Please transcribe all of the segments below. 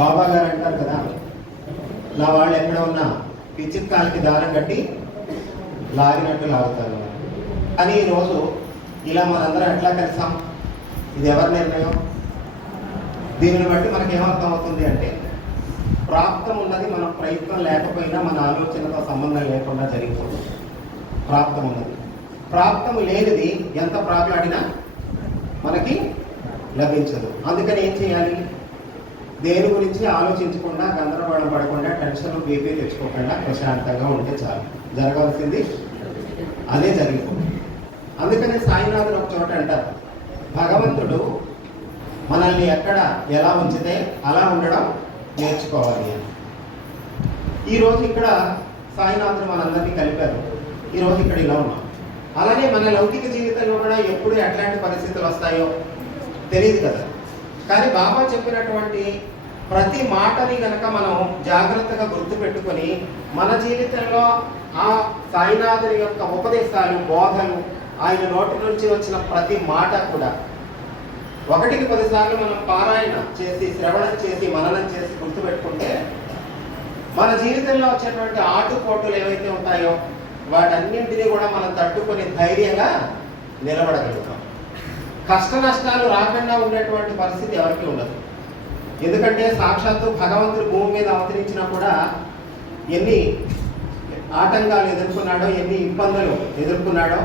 బాబా గారు అంటారు కదా, నా వాళ్ళు ఎక్కడ ఉన్నా పిచ్చిక్కాలకి దారం కట్టి లాగినట్టు లాగుతారు అని. ఈరోజు ఇలా మనందరం ఎట్లా కలిసాం? ఇది ఎవరి నిర్ణయం? దీనిని బట్టి మనకి ఏమర్థం అవుతుంది అంటే, ప్రాప్తం ఉన్నది మన ప్రయత్నం లేకపోయినా, మన ఆలోచనతో సంబంధం లేకుండా జరిగిపోతుంది. ప్రాప్తం ఉన్నది. ప్రాప్తం లేనిది ఎంత ప్రాప్లాడినా మనకి లభించదు. అందుకని ఏం చేయాలి? దేని గురించి ఆలోచించకుండా, గందరగోళం పడకుండా, టెన్షన్ బీపీ తెచ్చుకోకుండా ప్రశాంతంగా ఉంటే చాలు. జరగాల్సింది అదే జరిగిపోతుంది. అందుకనే సాయినాథుడు ఒక చోట అంటారు, భగవంతుడు మనల్ని ఎక్కడ ఎలా ఉంచితే అలా ఉండడం నేర్చుకోవాలి అని. ఈరోజు ఇక్కడ సాయినాథుడు మనందరినీ కలిపారు. ఈరోజు ఇక్కడ ఇలా ఉన్నాం. అలానే మన లౌకిక జీవితంలో కూడా ఎప్పుడు ఎట్లాంటి పరిస్థితులు వస్తాయో తెలియదు కదా. కానీ బాబా చెప్పినటువంటి ప్రతి మాటని కనుక మనం జాగ్రత్తగా గుర్తుపెట్టుకొని మన జీవితంలో ఆ సాయినాథుని యొక్క ఉపదేశాలు, బోధలు, ఆయన నోటి నుంచి వచ్చిన ప్రతి మాట కూడా 1కి 10 సార్లు మనం పారాయణ చేసి, శ్రవణం చేసి, మననం చేసి గుర్తుపెట్టుకుంటే మన జీవితంలో వచ్చేటువంటి ఆటుపోటులు ఏవైతే ఉంటాయో వాటన్నింటినీ కూడా మనం తట్టుకొని ధైర్యంగా నిలబడగలుగుతాం. కష్ట నష్టాలు రాకుండా ఉండేటువంటి పరిస్థితి ఎవరికి ఉండదు. ఎందుకంటే సాక్షాత్తు భగవంతుడు భూమి మీద అవతరించినా కూడా ఎన్ని ఆటంకాలు ఎదుర్కొన్నాడో, ఎన్ని ఇబ్బందులు ఎదుర్కొన్నాడో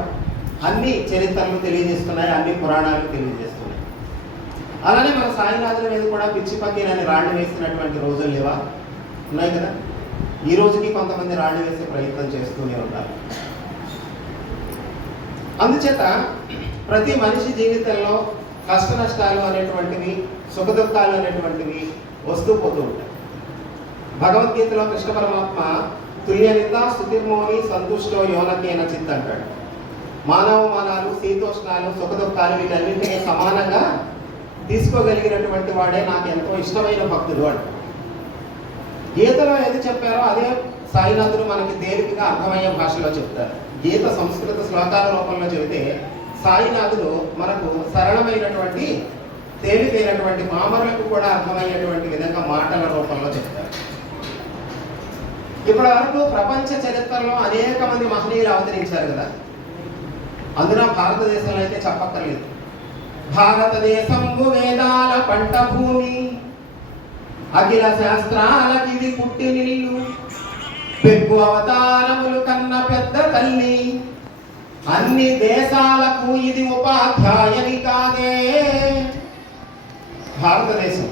అన్ని చరిత్రలు తెలియజేస్తున్నాయి, అన్ని పురాణాలు తెలియజేస్తున్నాయి. అలానే మన సాయినాథుల మీద కూడా పిచ్చి పక్కీనని రాళ్ళు వేసినటువంటి రోజులు లేవా? ఉన్నాయి కదా. ఈ రోజుకి కొంతమంది రాళ్ళు వేసే ప్రయత్నం చేస్తూనే ఉంటారు. అందుచేత ప్రతి మనిషి జీవితంలో కష్ట నష్టాలు అనేటువంటివి, సుఖ దుఃఖాలు అనేటువంటివి వస్తూ పోతూ ఉంటాయి. భగవద్గీతలో కృష్ణ పరమాత్మ తుల్యనింద స్తుతిర్మోని సంతుష్టో యోనకేన చిత్ అంటాడు. మానవమానాలు, శీతోష్ణాలు, సుఖ దుఃఖాలు వీటన్నింటినీ సమానంగా తీసుకోగలిగినటువంటి వాడే నాకు ఎంతో ఇష్టమైన భక్తుడు అంటాడు. గీతలో ఏది చెప్పారో అదే సాయినాథుడు మనకి తేలికగా అర్థమయ్యే భాషలో చెప్తారు. గీత సంస్కృత శ్లోకాల రూపంలో చెబితే సాయినాథుడు మనకు సరళమైనటువంటి, తేలికైనటువంటి, పామరులకు కూడా అర్థమయ్యేటువంటి విధంగా మాటల రూపంలో చెప్తారు. ఇప్పటి వరకు ప్రపంచ చరిత్రలో అనేక మంది మహనీయులు అవతరించారు కదా. అందున భారతదేశంలో అయితే చెప్పక్కర్లేదు. భారతదేశంబు వేదాల పంట భూమి, అఖిల శాస్త్రాలకిది పుట్టినిల్లు, పెగ్గు అవతారములు కన్న పెద్ద తల్లి, అన్ని దేశాలకు ఇది ఉపాధ్యాయని కాదే. భారతదేశం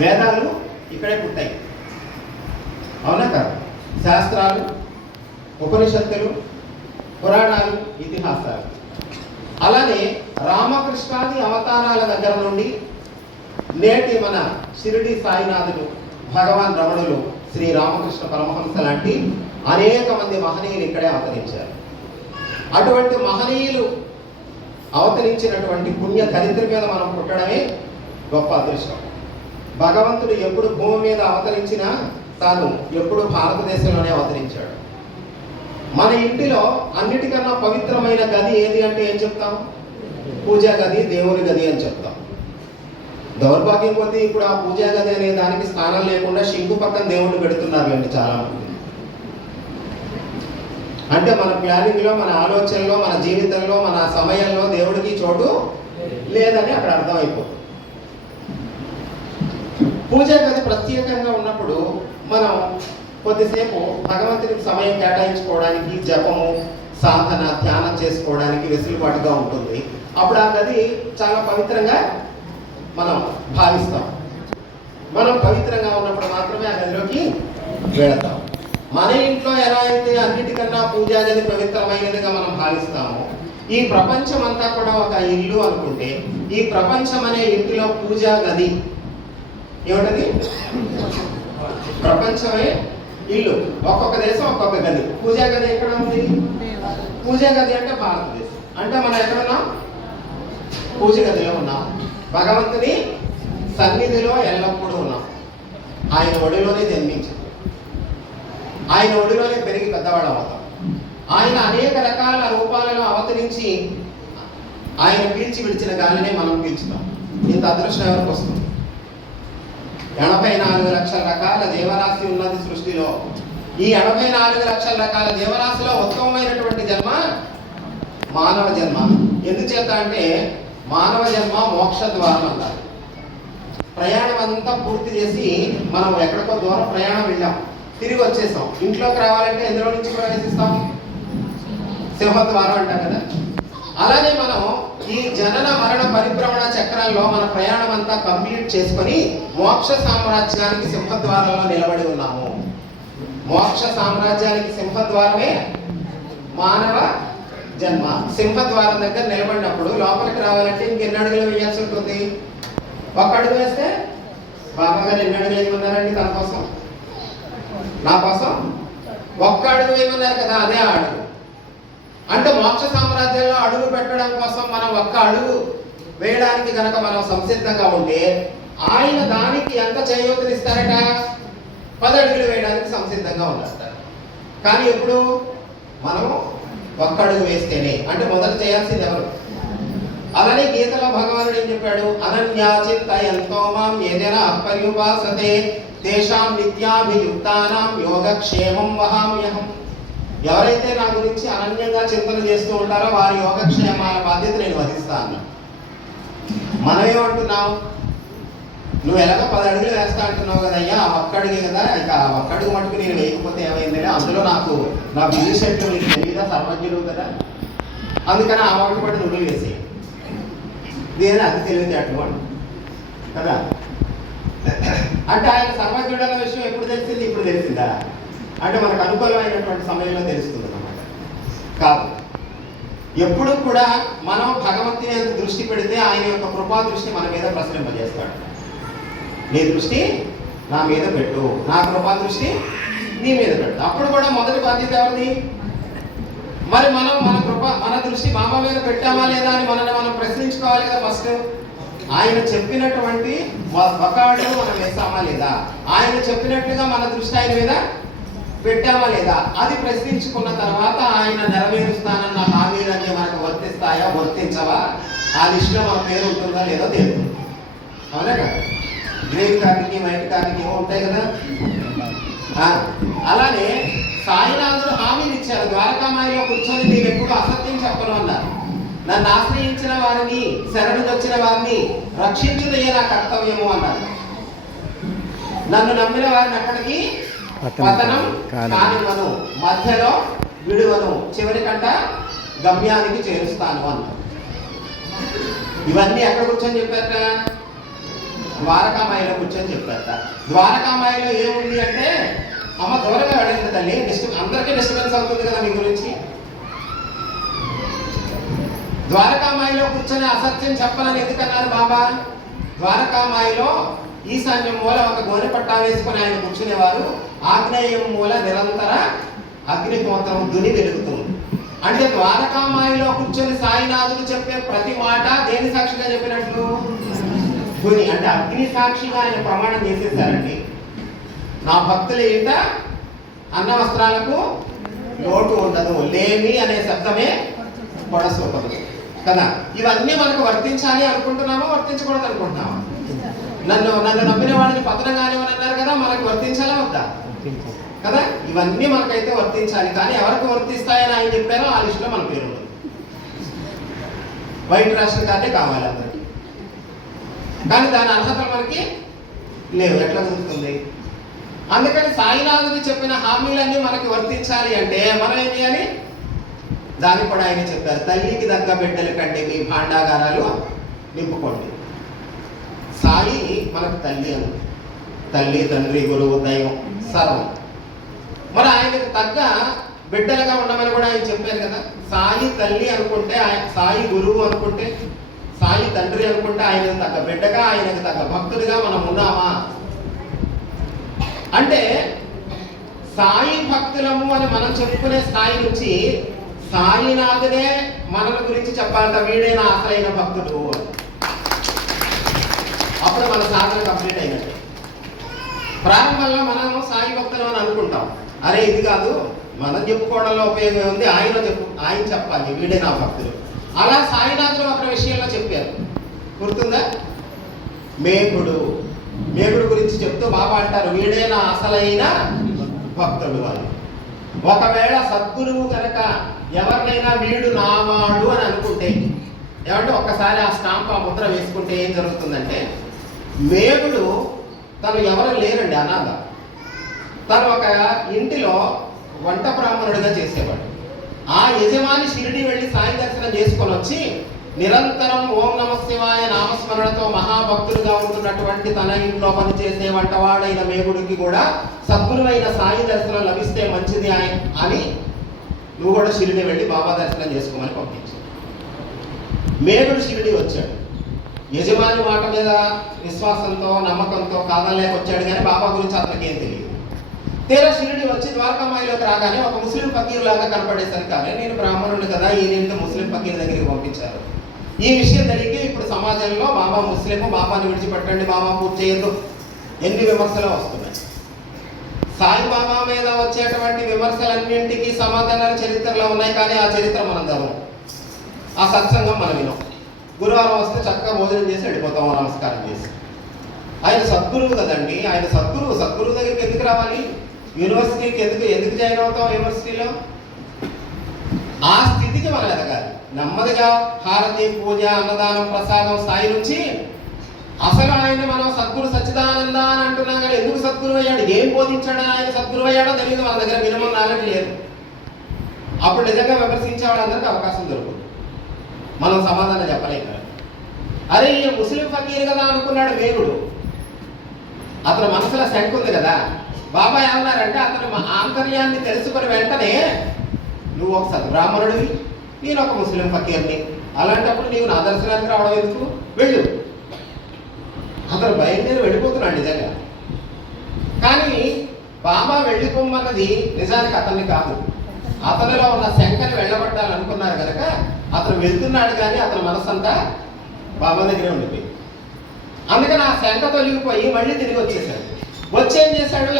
వేదాలు ఇక్కడే పుట్టాయి, అవునా కాదు? శాస్త్రాలు, ఉపనిషత్తులు, పురాణాలు, ఇతిహాసాలు. అలానే రామకృష్ణాది అవతారాల దగ్గర నుండి నేటి మన షిరిడి సాయినాథుడు, భగవాన్ రమణులు, శ్రీ రామకృష్ణ పరమహంస లాంటి అనేక మంది మహనీయులు ఇక్కడే అవతరించారు. అటువంటి మహనీయులు అవతరించినటువంటి పుణ్య దరిద్ర మీద మనం పుట్టడమే గొప్ప అదృష్టం. భగవంతుడు ఎప్పుడు భూమి మీద అవతరించినా తాను ఎప్పుడు భారతదేశంలోనే అవతరించాడు. మన ఇంటిలో అన్నిటికన్నా పవిత్రమైన గది ఏది అంటే ఏం చెప్తాం? పూజా గది, దేవుని గది అని చెప్తాం. దౌర్భాగ్యం కొద్దీ ఇప్పుడు ఆ పూజా గది అనే దానికి స్థానం లేకుండా శంకు పక్కన దేవుణ్ణి పెడుతున్నారులేండి చాలా మంది. అంటే మన ప్లానింగ్ లో, మన ఆలోచనలో, మన జీవితంలో, మన సమయంలో దేవుడికి చోటు లేదని అక్కడ అర్థమైపోతుంది. పూజా గది ప్రత్యేకంగా ఉన్నప్పుడు మనం కొద్దిసేపు భగవంతునికి సమయం కేటాయించుకోవడానికి, జపము, సాధన, ధ్యానం చేసుకోవడానికి వెసులుబాటుగా ఉంటుంది. అప్పుడు ఆ గది చాలా పవిత్రంగా మనం భావిస్తాం. మనం పవిత్రంగా ఉన్నప్పుడు మాత్రమే ఆ గదిలోకి వెళతాం. మన ఇంట్లో ఎలా అయితే అన్నిటికన్నా పూజా గది పవిత్రమైనదిగా మనం భావిస్తామో, ఈ ప్రపంచం అంతా కూడా ఒక ఇల్లు అనుకుంటే, ఈ ప్రపంచం అనే ఇంటిలో పూజా గది ఏమిటది? ప్రపంచమే ఇల్లు. ఒక్కొక్క దేశం ఒక్కొక్క గది. పూజా గది ఎక్కడ ఉంది? పూజా గది అంటే భారతదేశం. అంటే మనం ఎక్కడున్నాం? పూజ గదిలో ఉన్నాం. భగవంతుని సన్నిధిలో ఎల్లప్పుడూ ఉన్నాం. ఆయన ఒడిలోనే జన్మించాం, ఆయన ఒడిలోనే పెరిగి పెద్దవాడు అవుతాం. ఆయన అనేక రకాల రూపాలలో అవతరించి ఆయన పీల్చి విడిచిన గాలినే మనం పీల్చుతాం. ఇంత అదృష్టం ఎవరికి వస్తుంది? 84 లక్షల రకాల జీవరాశి ఉన్నది సృష్టిలో. ఈ 84 లక్షల రకాల జీవరాశిలో ఉత్తమమైనటువంటి జన్మ మానవ జన్మ. ఎందుచేత అంటే మానవ జన్మ మోక్ష ద్వారం అన్నారు. ప్రయాణం అంతా పూర్తి చేసి మనం ఎక్కడికో దూరం ప్రయాణం వెళ్ళాం, తిరిగి వచ్చేసాం. ఇంట్లోకి రావాలంటే ఎందులో నుంచి ప్రవేశిస్తాం? సింహద్వారం అంటాం కదా. అలానే మనం ఈ జనన మరణ పరిభ్రమణ చక్రంలో మన ప్రయాణం అంతా కంప్లీట్ చేసుకొని మోక్ష సామ్రాజ్యానికి సింహద్వారంలో నిలబడి ఉన్నాము. మోక్ష సామ్రాజ్యానికి సింహద్వారమే మానవ జన్మ. సింహద్వారం దగ్గర నిలబడినప్పుడు లోపలికి రావాలంటే ఇంకెన్ని అడుగులు వేయాల్సి ఉంటుంది? ఒక అడుగు వేస్తే బాబా గారు ఎన్ని అడుగులు వేయమన్నారండి తన కోసం, నా కోసం? ఒక్క అడుగు వేయమన్నారు కదా, అదే ఆ అడుగు. అంటే మోక్ష సామ్రాజ్యంలో అడుగు పెట్టడం కోసం మనం ఒక్క అడుగు వేయడానికి కనుక మనం సంసిద్ధంగా ఉంటే ఆయన దానికి ఎంత చేయూతనిస్తారట? 10 అడుగులు వేయడానికి సంసిద్ధంగా ఉంటారు. కానీ ఎప్పుడు మనం ఒక్క అడుగు వేస్తేనే, అంటే మొదట చేయాల్సింది ఎవరు? అలానే గీతలో భగవానుడు ఏం చెప్పాడు? అనన్యాచిత్తయంతో మాం ఏదైనా అపర్యుపాసతే తేషాం నిత్యాభియుక్తానాం యోగక్షేమం వహామ్యహం. ఎవరైతే నా గురించి అనన్యంగా చింతన చేస్తూ ఉంటారో వారి యోగక్షేమాల బాధ్యత నేను వహిస్తాను. మనం ఏమంటున్నాం? నువ్వు ఎలాగో 10 అడుగులు వేస్తా అంటున్నావు కదయ్యా, ఒక్కడిగే కదా, ఇక ఒక్కడుగు మటుకు నేను వేయకపోతే ఏమైందని, అందులో నాకు నా బిజీ షెడ్యూల్ నీకు తెలియదా, సర్వజ్ఞులు కదా, అందుకని ఆ వాటి పడి నువ్వు వేసేయి. దీని అతి తెలివితే అటువంటి కదా. అంటే ఆయన సర్వజ్ఞుడు అన్న విషయం ఎప్పుడు తెలిసింది? ఇప్పుడు తెలిసిందా? అంటే మనకు అనుకూలమైనటువంటి సమయంలో తెలుస్తుంది అన్నమాట. కాదు, ఎప్పుడు కూడా మనం భగవంతుని యొక్క దృష్టి పెడితే ఆయన యొక్క కృపా దృష్టి మన మీద ప్రసరింపజేస్తాడు. నీ దృష్టి నా మీద పెట్టు, నా కృపా దృష్టి నీ మీద పెట్టు. అప్పుడు కూడా మొదటి బాధ్యత ఎవరిది? మరి మనం మన దృష్టి బాబా మీద పెట్టామా లేదా అని మనల్ని మనం ప్రశ్నించుకోవాలి కదా. ఫస్ట్ ఆయన చెప్పినటువంటి ఒక అడుగు మనం వేస్తామా లేదా, ఆయన చెప్పినట్లుగా మన దృష్టి ఆయన మీద పెట్టామా లేదా, అది ప్రశ్నించుకున్న తర్వాత ఆయన నెరవేరుస్తానన్న హామీలన్నీ మనకు వర్తిస్తాయా, వర్తించవా, ఆ లిస్టులో మన పేరు ఉంటుందా లేదో తెలుస్తుంది. అవునా కదా? గ్రీన్ కార్డుకి వైట్ కార్డుకి ఏమో ఉంటాయి కదా. అలానే సాయినాథుడు హామీలు ఇచ్చారు. ద్వారకామాయిలో కూర్చొని నేను ఎప్పుడు అసత్యం చెప్పను అన్నారు. నన్ను ఆశ్రయించిన వారిని, శరణు వచ్చిన వారిని రక్షించుటయే నా కర్తవ్యము అన్నారు. నన్ను నమ్మిన వారిని అక్కడికి పతనం కానివ్వను, మధ్యలో విడువను, చివరికంట గమ్యానికి చేరుస్తాను అన్నారు. ఇవన్నీ ఎక్కడ కూర్చొని చెప్పారట? ద్వారకామాయిలో కూర్చొని చెప్పారట. ద్వారకామాయిలో ఏముంది అంటే, అమ్మ దూరంగా అడిగింది తల్లి, అందరికీ డిస్టర్బెన్స్ అవుతుంది కదా మీ గురించి. ద్వారకామాయిలో కూర్చొని అసత్యం చెప్పాలని ఎందుకన్నారు బాబా? ద్వారకామాయిలో ఈశాన్యం మూల ఒక గోనె పట్టా వేసుకుని ఆయన కూర్చునేవారు. ఆగ్నేయం మూల నిరంతర అగ్నిహోత్రం దుని వెలుగుతుంది. అంటే ద్వారకామాయిలో కూర్చొని సాయినాథుడు చెప్పే ప్రతి మాట దేని సాక్షిగా చెప్పినట్లు? దుని అంటే అగ్ని సాక్షిగా ఆయన ప్రమాణం చేసేసారండి. నా భక్తుల ఇంట అన్న వస్త్రాలకు లోటు ఉండదు, లేమి అనే శబ్దమే పొడసూపదు కదా. ఇవన్నీ మనకు వర్తించాలి అనుకుంటున్నామా, వర్తించకూడదు అనుకుంటున్నామా? నన్ను నమ్మిన వాడిని పతనం కానివని అన్నారు కదా, మనకు వర్తించాలా వద్దా కదా? ఇవన్నీ మనకైతే వర్తించాలి. కానీ ఎవరికి వర్తిస్తాయని ఆయన చెప్పారో ఆ లిస్టులో మన పేరు ఉంది. వైట్ రేషన్ కార్డే కావాలి అందరికి, కానీ దాని అర్హతలు మనకి లేవు. ఎట్లా కుదురుతుంది? అందుకని సాయినాథుడు చెప్పిన హామీలన్నీ మనకి వర్తించాలి అంటే మనం ఏం చేయాలి? దాన్ని కూడా ఆయన చెప్పారు. తల్లికి దగ్గ బిడ్డల కంటే మీ భాండాగారాలు నింపుకోండి. సాయి మనకు తల్లి అని, తల్లి, తండ్రి, గురువు, దైవం సర్వం. మరి ఆయనకు తగ్గ బిడ్డలుగా ఉండమని కూడా ఆయన చెప్పారు కదా. సాయి తల్లి అనుకుంటే, సాయి గురువు అనుకుంటే, సాయి తండ్రి అనుకుంటే ఆయనకు తగ్గ బిడ్డగా, ఆయనకు తగ్గ భక్తుడిగా మనం ఉన్నామా అంటే, సాయి భక్తులము అని మనం చెప్పుకునే స్థాయి నుంచి సాయినాథుడే మనల గురించి చెప్పాలంట, వీడే నా అసలైన భక్తుడు. అప్పుడు మన సాధన కంప్లీట్ అయినట్టు. ప్రారంభంలో మనం సాయి భక్తులు అని అనుకుంటాం. అరే ఇది కాదు, మనం చెప్పుకోవడంలో ఉపయోగం ఉంది, ఆయన చెప్పాలి వీడే నా భక్తుడు. అలా సాయినాథుడు ఒక విషయంలో చెప్పారు, గుర్తుందా? మేఘుడు గురించి గురించి చెప్తూ బాబా అంటారు, వీడే నా అసలైన భక్తుడు అని. ఒకవేళ సద్గురువు కనుక ఎవరినైనా వీడు నావాడు అని అనుకుంటే, ఏమంటే ఒక్కసారి ఆ స్టాంప్ ఆ ముద్ర వేసుకుంటే ఏం జరుగుతుందంటే, మేగుడు తను ఎవరు లేరండి, అనాథ. తను ఒక ఇంటిలో వంట బ్రాహ్మణుడిగా చేసేవాడు. ఆ యజమాని షిరిడి వెళ్ళి సాయి దర్శనం చేసుకొని వచ్చి నిరంతరం ఓం నమ శివాయ నామస్మరణతో మహాభక్తులుగా ఉంటున్నటువంటి తన ఇంట్లో పనిచేసే వంటవాడైన మేగుడికి కూడా సద్గురువైన సాయి దర్శనం లభిస్తే మంచిది అని నువ్వు కూడా షిరిడి వెళ్ళి బాబా దర్శనం చేసుకోమని పంపించాడు. మేగుడు షిరిడి వచ్చాడు. యజమాని మాట మీద విశ్వాసంతో నమ్మకంతో కాదలేక వచ్చాడు, కానీ బాబా గురించి అతనికి ఏం తెలియదు. తీరా షిరిడి వచ్చి ద్వారకామాయిలోకి రాగానే ఒక ముస్లిం ఫకీర్ లాగా కనపడేసరికి, కానీ నేను బ్రాహ్మణుడు కదా, ఈయన ముస్లిం ఫకీర్ దగ్గరికి పంపించారు. ఈ విషయం తెలియక ఇప్పుడు సమాజంలో బాబా ముస్లిము, బాబాని విడిచిపెట్టండి, బాబా పూజ చేయొద్దు, ఎన్ని విమర్శలు వస్తున్నాయి. సాయిబాబా మీద వచ్చేటువంటి విమర్శలన్నింటికి సమాధానాలు చరిత్రలో ఉన్నాయి, కానీ ఆ చరిత్ర మనం చదవం, ఆ సత్సంగం మనం వినం. గురువారం వస్తే చక్కగా భోజనం చేసి వెళ్ళిపోతాము నమస్కారం చేసి. ఆయన సద్గురువు కదండి, ఆయన సద్గురువు దగ్గరికి ఎందుకు రావాలి? యూనివర్సిటీకి ఎందుకు జాయిన్ అవుతాం? యూనివర్సిటీలో ఆ స్థితికి మనం ఎదగాలి. నెమ్మదిగా హారతి, పూజ, అన్నదానం, ప్రసాదం స్థాయి నుంచి అసలు ఆయన మనం సద్గురు సచ్చిదానంద అని అంటున్నాం, కానీ ఎందుకు సద్గురు అయ్యాడు, ఏం బోధించాడో, ఆయన సద్గురు అయ్యాడో తెలియదు. మన దగ్గర మినిమం నాలెడ్జ్ లేదు. అప్పుడు నిజంగా విమర్శించే వాళ్ళందరికీ అవకాశం దొరుకుతుంది, మనం సమాధానం చెప్పలేక. అరే ఈ ముస్లిం ఫకీర్ కదా అనుకున్నాడు మేగుడు. అతని మనసులో శంక ఉంది కదా. బాబా ఏమన్నారంటే, అతను ఆంతర్యాన్ని తెలుసుకుని వెంటనే, నువ్వు ఒక సద్బ్రాహ్మణుడివి, నేను ఒక ముస్లిం ఫకీర్ని, అలాంటప్పుడు నీవు నా దర్శనానికి రావడం ఎందుకు, వెళ్ళు. అతను బయలుదేరి వెళ్ళిపోతున్నాడు నిజంగా. కానీ బాబా వెళ్ళిపోమన్నది నిజానికి అతన్ని కాదు, అతనిలో ఉన్న శంకని వెళ్ళబట్టాలనుకున్నారు కనుక అతను వెళ్తున్నాడు, కానీ అతని మనసంతా బాబా దగ్గరే ఉండిపోయింది. అందుకని ఆ శంక తొలగిపోయి మళ్ళీ తిరిగి వచ్చేసాడు. వచ్చేం చేశాడు?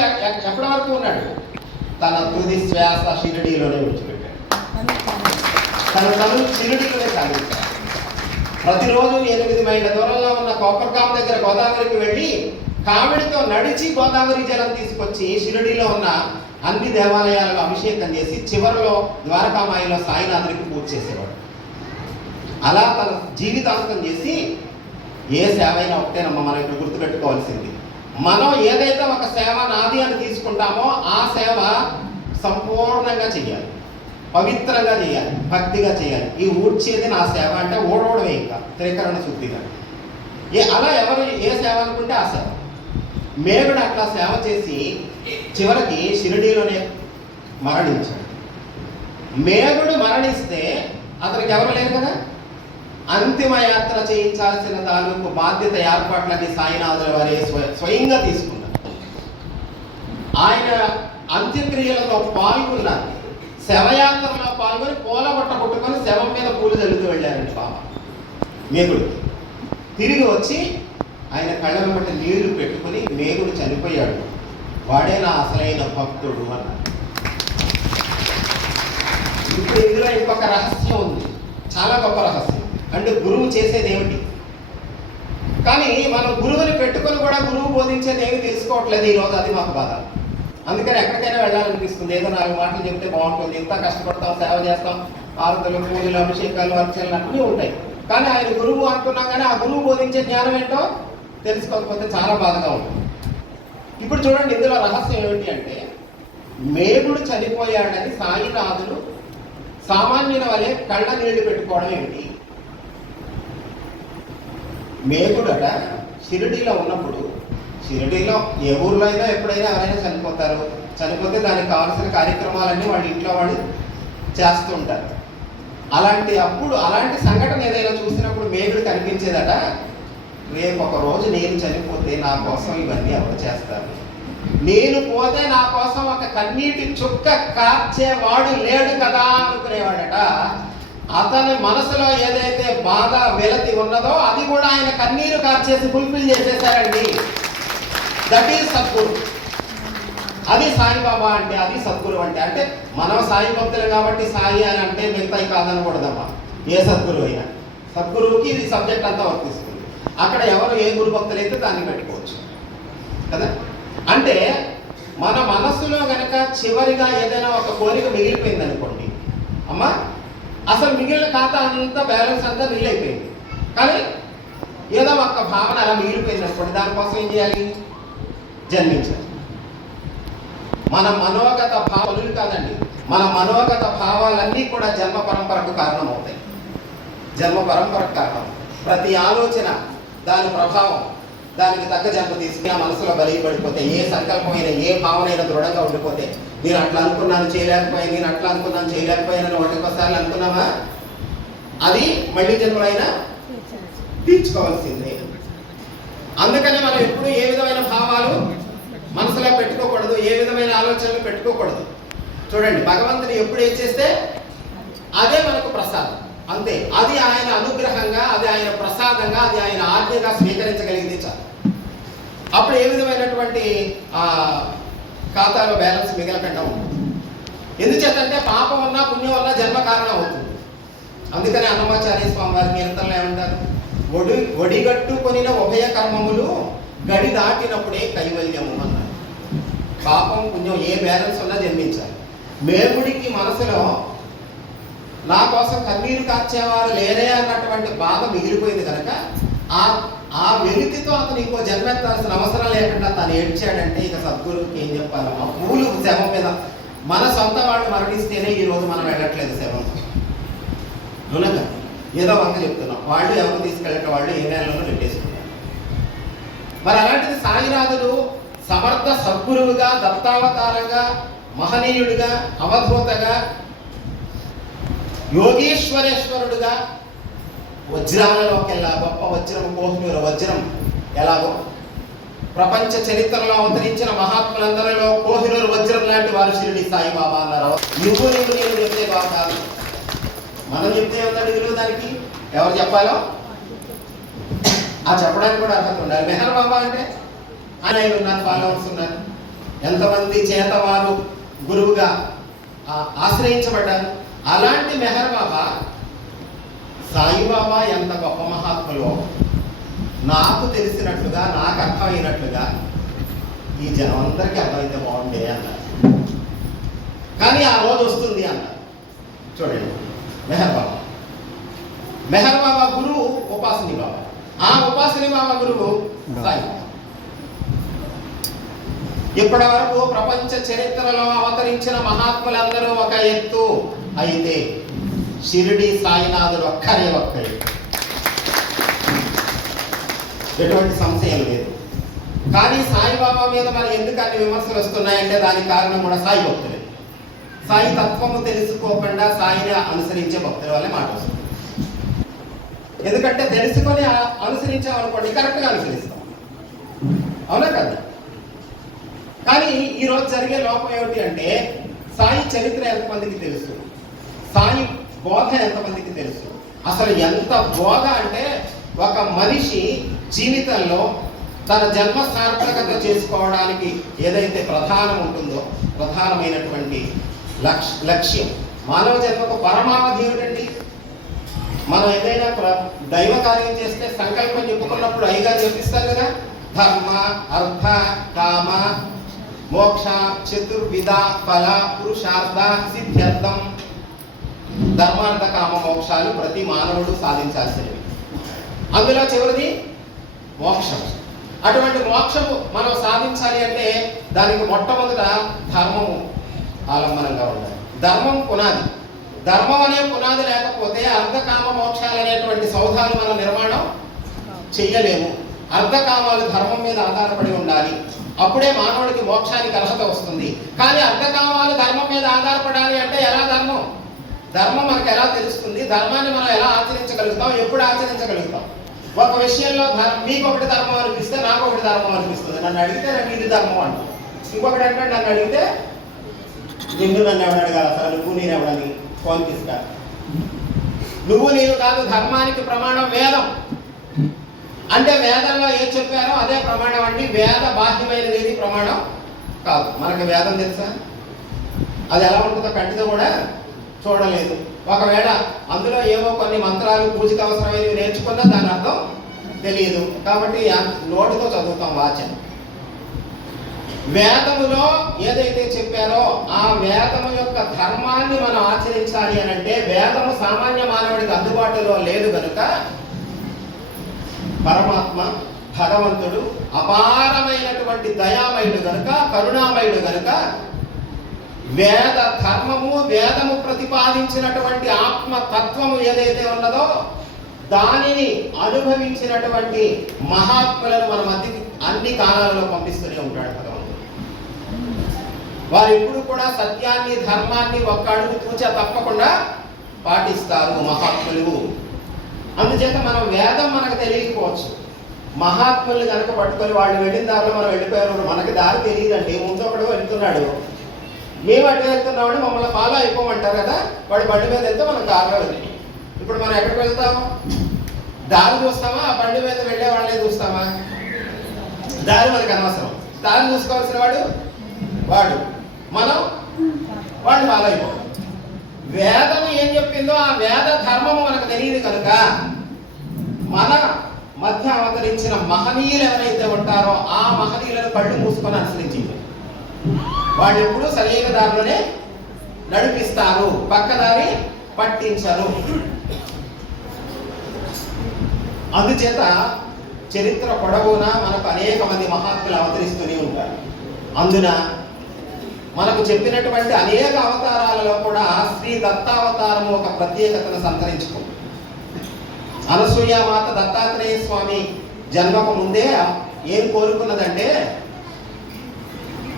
ఎప్పటి వరకు ఉన్నాడు? తన తుది శ్వాస షిరిడీలోనే విడిచిపెట్టాడు. తను షిరిడీలోనే సాగించాడు. ప్రతిరోజు 8 మైళ్ళ దూరంలో ఉన్న కోపర్గాం దగ్గర గోదావరికి వెళ్ళి కావిడితో నడిచి గోదావరి జలం తీసుకొచ్చి షిరిడీలో ఉన్న అన్ని దేవాలయాలలో అభిషేకం చేసి చివరిలో ద్వారకామాయిలో సాయినాథుడికి పూజ చేసేవాడు. అలా తన జీవితాంతం చేసి, ఏ సేవ అయినా ఒకటేనమ్మా మనం ఇక్కడ గుర్తుపెట్టుకోవాల్సింది, మనం ఏదైతే ఒక సేవ నాది అని తీసుకుంటామో ఆ సేవ సంపూర్ణంగా చేయాలి, పవిత్రంగా చేయాలి, భక్తిగా చేయాలి. ఈ ఊడ్చేది నా సేవ అంటే ఓడవడమే, ఇంకా త్రికరణ శుద్ధిగా. అలా ఎవరు ఏ సేవ అనుకుంటే ఆ సేవ. మేగుడు అట్లా సేవ చేసి చివరికి షిరిడీలోనే మరణించాడు. మేగుడు మరణిస్తే అతనికి ఎవరు లేరు కదా, అంతిమ యాత్ర చేయించాల్సిన తాలూకు బాధ్యత ఏర్పాట్లన్నీ సాయినాథుల వారే స్వయంగా తీసుకున్నారు. ఆయన అంత్యక్రియలతో పాల్గొన్నారు. శవయాత్రలో పాల్గొని పూల బట్ట కొట్టుకొని శవం మీద పూలు చల్లుతూ వెళ్ళారండి బాబా మేగుడు. తిరిగి వచ్చి ఆయన కళ్ళ బట్టి నీళ్లు పెట్టుకుని, మేగుడు చనిపోయాడు, వాడే నా అసలైన భక్తుడు అన్నారు. ఇప్పుడు ఇందులో ఇంకొక రహస్యం ఉంది, చాలా గొప్ప రహస్యం. అంటే గురువు చేసేది ఏమిటి? కానీ మనం గురువుని పెట్టుకొని కూడా గురువు బోధించేది ఏమి తెలుసుకోవట్లేదు ఈరోజు. అది మాకు బాధ. అందుకని ఎక్కడికైనా వెళ్ళాలనిపిస్తుంది. ఏదో 4 మాటలు చెప్తే బాగుంటుంది, ఇంత కష్టపడతాం, సేవ చేస్తాం, ఆరతులు, పూజలు, అభిషేకాలు, అర్చనలు అన్నీ ఉంటాయి. కానీ ఆయన గురువు అంటున్నాం, కానీ ఆ గురువు బోధించే జ్ఞానం ఏంటో తెలుసుకోకపోతే చాలా బాధగా ఉంటుంది. ఇప్పుడు చూడండి, ఇందులో రహస్యం ఏమిటి అంటే, మేగుడు చనిపోయాడని సాయినాథుడు సామాన్యుల వలె కళ్ళ నీళ్లు పెట్టుకోవడం ఏమిటి? మేగుడట షిరిడీలో ఉన్నప్పుడు, షిరిడీలో ఏ ఊర్లో అయినా ఎప్పుడైనా ఎవరైనా చనిపోతే దానికి కావాల్సిన కార్యక్రమాలన్నీ వాళ్ళ ఇంట్లో వాళ్ళు చేస్తూ ఉంటారు. అలాంటి సంఘటన ఏదైనా చూసినప్పుడు మేగుడు కనిపించేదట, రేపు ఒక రోజు నేను చనిపోతే నా కోసం ఇవన్నీ ఎవరు చేస్తారు, నేను పోతే నా కోసం ఒక కన్నీటి చుక్క కార్చేవాడు లేడు కదా అనుకునేవాడట. అతని మనసులో ఏదైతే బాధ వెలతి ఉన్నదో అది కూడా ఆయన కన్నీరు కార్చేసి ఫుల్ఫిల్ చేసేసారండి. That is Sadhguru. అది సాయిబాబా అంటే, అది సద్గురు అంటే మనం సాయి భక్తులు కాబట్టి సాయి అని అంటే మిగతాయి కాదనకూడదమ్మా. ఏ సద్గురు అయినా, సద్గురువుకి ఇది సబ్జెక్ట్ అంతా వర్తిస్తుంది. అక్కడ ఎవరు ఏ గురు భక్తులు అయితే దాన్ని పెట్టుకోవచ్చు. కదా. అంటే మన మనస్సులో గనక చివరిగా ఏదైనా ఒక కోరిక మిగిలిపోయింది అనుకోండి, అమ్మా అసలు మిగిలిన ఖాతా అంతా బ్యాలెన్స్ అంతా నీళ్ళు అయిపోయింది, కానీ ఏదో ఒక భావన అలా మిగిలిపోయింది అనుకోండి, దానికోసం ఏం చేయాలి? జన్మించాలి. మన మనోగత భావాలు కాదండి, మన మనోగత భావాలన్నీ కూడా జన్మ పరంపరకు కారణం అవుతాయి. జన్మ పరంపరకు కారణం. ప్రతి ఆలోచన దాని ప్రభావం దానికి తగ్గ జన్మ తీసుకుని ఆ మనసులో బలిపడిపోతే, ఏ సంకల్పమైన ఏ భావనైనా దృఢంగా ఉండిపోతే, నేను అట్లా అనుకున్నాను చేయలేకపోయాను, నేను అట్లా అనుకున్నాను చేయలేకపోయానని ఒకటికోసారి అనుకున్నామా, అది మళ్ళీ జన్మలైనా తీర్చుకోవాల్సిందే. అందుకని మనం ఎప్పుడు ఏ విధమైన భావాలు మనసులో పెట్టుకోకూడదు, ఏ విధమైన ఆలోచనలు పెట్టుకోకూడదు. చూడండి, భగవంతుడు ఎప్పుడు ఏం చేస్తే అదే మనకు ప్రసాదం, అంతే. అది ఆయన అనుగ్రహంగా, అది ఆయన ప్రసాదంగా, అది ఆయన ఆజ్ఞగా స్వీకరించగలిగితే చాలు. అప్పుడు ఏ విధమైనటువంటి ఖాతాలో బ్యాలెన్స్ మిగలకుండా ఉంటుంది. ఎందుచేతంటే పాపం వల్ల పుణ్యం వల్ల జన్మ కారణం అవుతుంది. అందుకని అన్నమాచార్య స్వామి వారి కీర్తనలో ఏమంటారు? ఒడిగట్టుకొనిన ఉభయ కర్మములు గడి దాటినప్పుడే కైవల్యము అన్నారు. పాపం పుణ్యం ఏ బ్యాలెన్స్ ఉన్నా జన్మించాలి. మేముడికి మనసులో నా కోసం కన్నీరు కార్చేవారు లేరే అన్నటువంటి బాధ మిగిలిపోయింది కనుక ఆ వెలితితో అతను ఇంకో జన్మెత్తాల్సిన అవసరం లేకుండా తను ఏడ్చాడంటే ఇక సద్గురువుకి ఏం చెప్పాలి? ఆ పూలు శవం మీద మన సొంత వాళ్ళు మరణిస్తేనే ఈరోజు మనం వెళ్ళట్లేదు శవం. అవునగా ఏదో వంక చెప్తున్నాం, వాళ్ళు ఎవరు తీసుకెళ్ళట వాళ్ళు ఏ నేలలో పెట్టేసుకున్నారు. మరి అలాంటిది సాయినాథుడు సమర్థ సద్గురువుగా, దత్తావతారంగా, మహనీయుడిగా, అవధూతగా, యోగీశ్వరేశ్వరుడుగా, వజ్రాలలోకెల్లా గొప్ప వజ్రం కోహినూరు వజ్రం ఎలాగో ప్రపంచ చరిత్రలో అవతరించిన మహాత్ములందరిలో కోహినూరు వజ్రం లాంటి వారు షిరిడి సాయిబాబా అన్నారు. నువ్వు నేను చెప్తే కాదు, మనం చెప్తే ఏమన్నాడు విలువ దానికి? ఎవరు చెప్పాలో ఆ చెప్పడానికి కూడా అర్హత ఉండాలి. మెహర్ బాబా అంటే ఆయన ఉన్నారు, ఫాలోవర్స్ ఉన్నారు. ఎంతమంది చేత వారు గురువుగా ఆశ్రయించబడ్డారు. అలాంటి మెహర్ బాబా, సాయిబాబా ఎంత గొప్ప మహాత్ములో నాకు తెలిసినట్లుగా, నాకు అర్థమైనట్లుగా ఈ జనం అందరికీ అర్థమైతే బాగుండే అన్నారు. కానీ ఆ రోజు వస్తుంది అన్నారు. చూడండి, మెహర్ బాబా, మెహర్ బాబా గురువు ఉపాసని బాబా, ఆ ఉపాసని బాబా గురువు సాయిబాబా. ఇప్పటి వరకు ప్రపంచ చరిత్రలో అవతరించిన మహాత్ములందరూ ఒక ఎత్తు అయితే షిరిడి సాయినాథుడు ఒక్కరే. ఎటువంటి సంశయం లేదు. కానీ సాయిబాబా మీద మరి ఎందుకు అన్ని విమర్శలు వస్తున్నాయంటే దానికి కారణం కూడా సాయి భక్తులే. సాయి తత్వము తెలుసుకోకుండా సాయిని అనుసరించే భక్తుల వల్లే మాట వస్తుంది. ఎందుకంటే తెలుసుకొని అనుసరించామనుకోండి, కరెక్ట్గా అనుసరిస్తాం, అవునా కదా? కానీ ఈరోజు జరిగే లోపం ఏమిటి అంటే, సాయి చరిత్ర ఎంతమందికి తెలుసు, సాయి బోధ ఎంతమందికి తెలుసు? అసలు ఎంత బోధ అంటే, ఒక మనిషి జీవితంలో తన జన్మ సార్థకత చేసుకోవడానికి ఏదైతే ప్రధానం ఉంటుందో, ప్రధానమైనటువంటి లక్ష్యం, మానవ జన్మకు పరమావధి ఏమిటండి? మనం ఏదైనా దైవ కార్యం చేస్తే సంకల్పం చెప్పుకున్నప్పుడు అయ్యగారు చెప్పిస్తారు కదా, ధర్మ అర్థ కామ మోక్ష చతుర్విధ ఫల పురుషార్థ సిద్ధ్యర్థం. ధర్మార్థ కామ మోక్షాలు ప్రతి మానవుడు సాధించాల్సినవి. అందులో చివరిది మోక్షం. అటువంటి మోక్షము మనం సాధించాలి అంటే దానికి మొట్టమొదట ధర్మము ఆలంబనంగా ఉండాలి. ధర్మం పునాది. ధర్మం అనే పునాది లేకపోతే అర్ధకామ మోక్షాలు అనేటువంటి సౌధాలు మనం నిర్మాణం చెయ్యలేము. అర్ధకామాలు ధర్మం మీద ఆధారపడి ఉండాలి, అప్పుడే మానవుడికి మోక్షానికి అర్హత వస్తుంది. కానీ అర్ధకామాలు ధర్మం మీద ఆధారపడాలి అంటే ఎలా ధర్మం? ధర్మం మనకు ఎలా తెలుస్తుంది? ధర్మాన్ని మనం ఎలా ఆచరించగలుగుతాం? ఎప్పుడు ఆచరించగలుగుతాం? ఒక విషయంలో మీకు ఒకటి ధర్మం అనిపిస్తే నాకు ఒకటి ధర్మం అనిపిస్తుంది. నన్ను అడిగితే నాకు ఇది ధర్మం అంటాం, ఇంకొకటి అంటే నన్ను అడిగితే నన్ను ఎవడు అడగాలి, అసలు నువ్వు నేను ఎవడని ఫోన్ తీసుకా. నువ్వు నేను కాదు, ధర్మానికి ప్రమాణం వేదం. అంటే వేదంలో ఏం చెప్పారో అదే ప్రమాణం అండి. వేద బాహ్యమైనది ఏది ప్రమాణం కాదు. మనకి వేదం తెలుసా? అది ఎలా ఉంటుందో కంటితో కూడా చూడలేదు. ఒకవేళ అందులో ఏవో కొన్ని మంత్రాలు పూజకు అవసరమైనవి నేర్చుకున్నా దాని అర్థం తెలియదు. కాబట్టి నోటితో చదువుతాం వాచనం. వేదములో ఏదైతే చెప్పారో ఆ వేదము యొక్క ధర్మాన్ని మనం ఆచరించాలి అని అంటే వేదము సామాన్య మానవుడికి అందుబాటులో లేదు కనుక పరమాత్మ భగవంతుడు అపారమైనటువంటి దయామయుడు గనుక, కరుణామయుడు గనుక వేద ధర్మము, వేదము ప్రతిపాదించినటువంటి ఆత్మతత్వము ఏదైతే ఉన్నదో దానిని అనుభవించినటువంటి మహాత్ములను మన మధ్యకి అన్ని కాలాలలో పంపిస్తూనే ఉంటాడు భగవంతుడు. వారు ఎప్పుడు కూడా సత్యాన్ని, ధర్మాన్ని ఒక్క అడుగు తూచా తప్పకుండా పాటిస్తారు మహాత్ములు. అందుచేత మనం వేదం మనకు తెలియకపోవచ్చు, మహాత్ముల్ని కనుక పట్టుకొని వాళ్ళు వెళ్ళిన దారిలో మనం వెళ్ళిపోయారు. మనకి దారి తెలియదండి, ముందు ఒకడు వెళ్తున్నాడు, మేము అటు వెళ్తున్నామని మమ్మల్ని ఫాలో అయిపోమంటారు కదా. వాడు బండి మీద వెళ్తే మనం కారులో వెళ్తాం. ఇప్పుడు మనం ఎక్కడికి వెళ్తాము? దారి చూస్తామా? ఆ బండి మీద వెళ్ళే వాళ్ళే చూస్తామా? దారి మనకు అనవసరం. దారి చూసుకోవాల్సిన వాడు మనం వాడిని ఫాలో అయిపోతాం. వేదము ఏం చెప్పిందో ఆ వేద ధర్మము మనకు తెలియదు కనుక మన మధ్య అవతరించిన మహనీయులు ఎవరైతే ఉంటారో ఆ మహనీయులను కళ్ళు మూసుకొని అనుసరించింది. వాళ్ళు ఎప్పుడు సరైన దారిలోనే నడిపిస్తారు, పక్కదారి పట్టించరు. అందుచేత చరిత్ర పొడవునా మనకు అనేక మంది మహాత్ములు అవతరిస్తూనే ఉంటారు. అందున మనకు చెప్పినటువంటి అనేక అవతారాలలో కూడా శ్రీ దత్తావతారము ఒక ప్రత్యేకతను సంతరించుకుంది. అనసూయామాత దత్తాత్రేయ స్వామి జన్మకు ముందే ఏం కోరుకున్నదంటే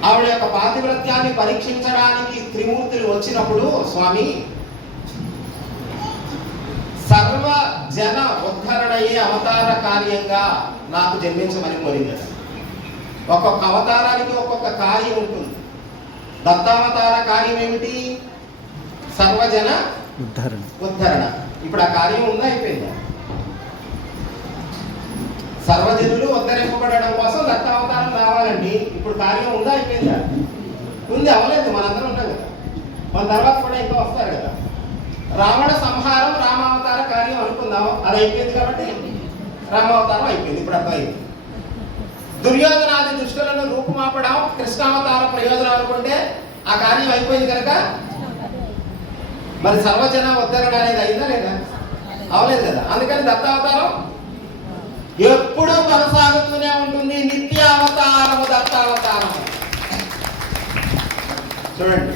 ఆవిడ యొక్క పాతివ్రత్యాన్ని పరీక్షించడానికి త్రిమూర్తులు వచ్చినప్పుడు స్వామి సర్వ జన ఉద్ధరణయే అవతార కార్యంగా నాకు జన్మించమని కోరింది. ఒక్కొక్క అవతారానికి ఒక్కొక్క కార్యం ఉంటుంది. దత్తావతార కార్యం ఏమిటి? సర్వజన ఉద్ధరణ. ఇప్పుడు ఆ కార్యం ఉందా? అయిపోయిందా? సర్వజనులు ఉద్ధరింపబడడం కోసం దత్తావతారం రావాలండి. ఇప్పుడు కార్యం ఉందా? అయిపోయిందా? ఉంది, అవ్వలేదు. మనందరం ఉన్నాం కదా, మన తర్వాత కూడా ఇంకా వస్తారు కదా. రావణ సంహారం రామావతార కార్యం అనుకుందాం, అది అయిపోయింది కాబట్టి రామావతారం అయిపోయింది. ఇప్పుడు అర్థమైంది. దుర్యోధనాది దుష్టులను రూపుమాపడం కృష్ణావతార ప్రయోజనం అనుకుంటే ఆ కార్యం అయిపోయింది కనుక మరి సర్వజన ఉద్ధరణ అనేది అయిందా లేదా? అవలేదు కదా. అందుకని దత్తావతారం ఎప్పుడూ కొనసాగుతూనే ఉంటుంది. నిత్య అవతారము దత్తావతారము. చూడండి,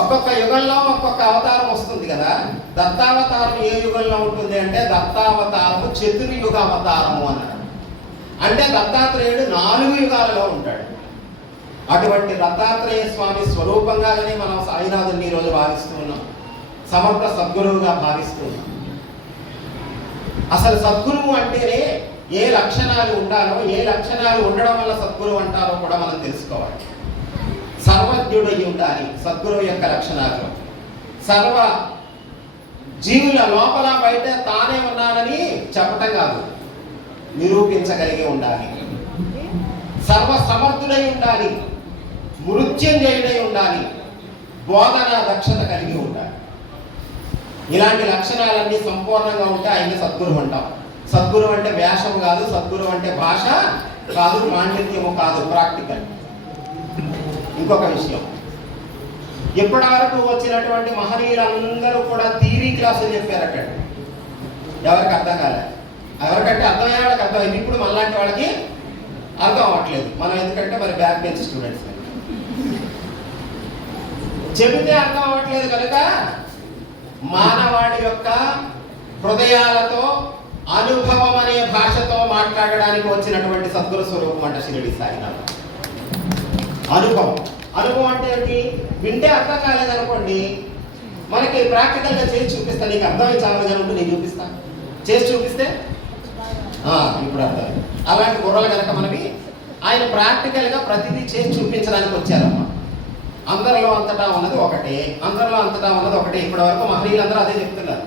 ఒక్కొక్క యుగంలో ఒక్కొక్క అవతారం వస్తుంది కదా. దత్తావతారం ఏ యుగంలో ఉంటుంది అంటే దత్తావతారము చతుర్యుగ అవతారము అన్నాడు. అంటే దత్తాత్రేయుడు 4 యుగాలలో ఉంటాడు. అటువంటి దత్తాత్రేయ స్వామి స్వరూపంగానే మనం సాయినాథుని ఈరోజు భావిస్తూ ఉన్నాం, సమర్థ సద్గురువుగా భావిస్తూ ఉన్నాం. అసలు సద్గురువు అంటేనే ఏ లక్షణాలు ఉండాలో, ఏ లక్షణాలు ఉండడం వల్ల సద్గురువు అంటారో కూడా మనం తెలుసుకోవాలి. సర్వజ్ఞుడై ఉండాలి సద్గురువు యొక్క లక్షణాలు. సర్వ జీవుల లోపల బయట తానే ఉన్నానని చెప్పటం కాదు, నిరూపించగలిగి ఉండాలి. సర్వ సమర్థుడై ఉండాలి, మృత్యుంజయుడై ఉండాలి, బోధన దక్షత కలిగి ఉండాలి. ఇలాంటి లక్షణాలన్నీ సంపూర్ణంగా ఉంటే ఆయన సద్గురు అంటాం. సద్గురు అంటే వేషం కాదు, సద్గురు అంటే భాష కాదు, పాండిత్యము కాదు, ప్రాక్టికల్. ఇంకొక విషయం, ఇప్పటి వరకు వచ్చినటువంటి మహనీయులందరూ కూడా థియరీ క్లాసులు చెప్పారు. అక్కడ ఎవరికి అర్థం కాలేదు. ఎవరికంటే అర్థమయ్యే వాళ్ళకి అర్థమైంది. ఇప్పుడు మనలాంటి వాళ్ళకి అర్థం అవ్వట్లేదు. మనం ఎందుకంటే మరి బ్యాక్ బెంచ్ స్టూడెంట్స్ చెబితే అర్థం అవ్వట్లేదు కనుక మానవాడి యొక్క హృదయాలతో అనుభవం అనే భాషతో మాట్లాడడానికి వచ్చినటువంటి సద్గురు స్వరూపం అంట షిరిడి సాయినాథ్. అనుభవం అంటే ఏంటి? వింటే అర్థం కాలేదనుకోండి, మనకి ప్రాక్టికల్గా చేసి చూపిస్తా. నీకు అర్థమై చాలా జరుగుతుంది, నేను చూపిస్తా. చేసి చూపిస్తే ఇప్పుడు అర్థం. అలాంటి బుర్రలు కనుక మనవి ఆయన ప్రాక్టికల్గా ప్రతిదీ చేసి చూపించడానికి వచ్చారమ్మా. అందరిలో అంతటా ఉన్నది ఒకటే, అందరిలో అంతటా ఉన్నది ఒకటే. ఇప్పటి వరకు మహనీయులందరూ అదే చెప్తున్నారు.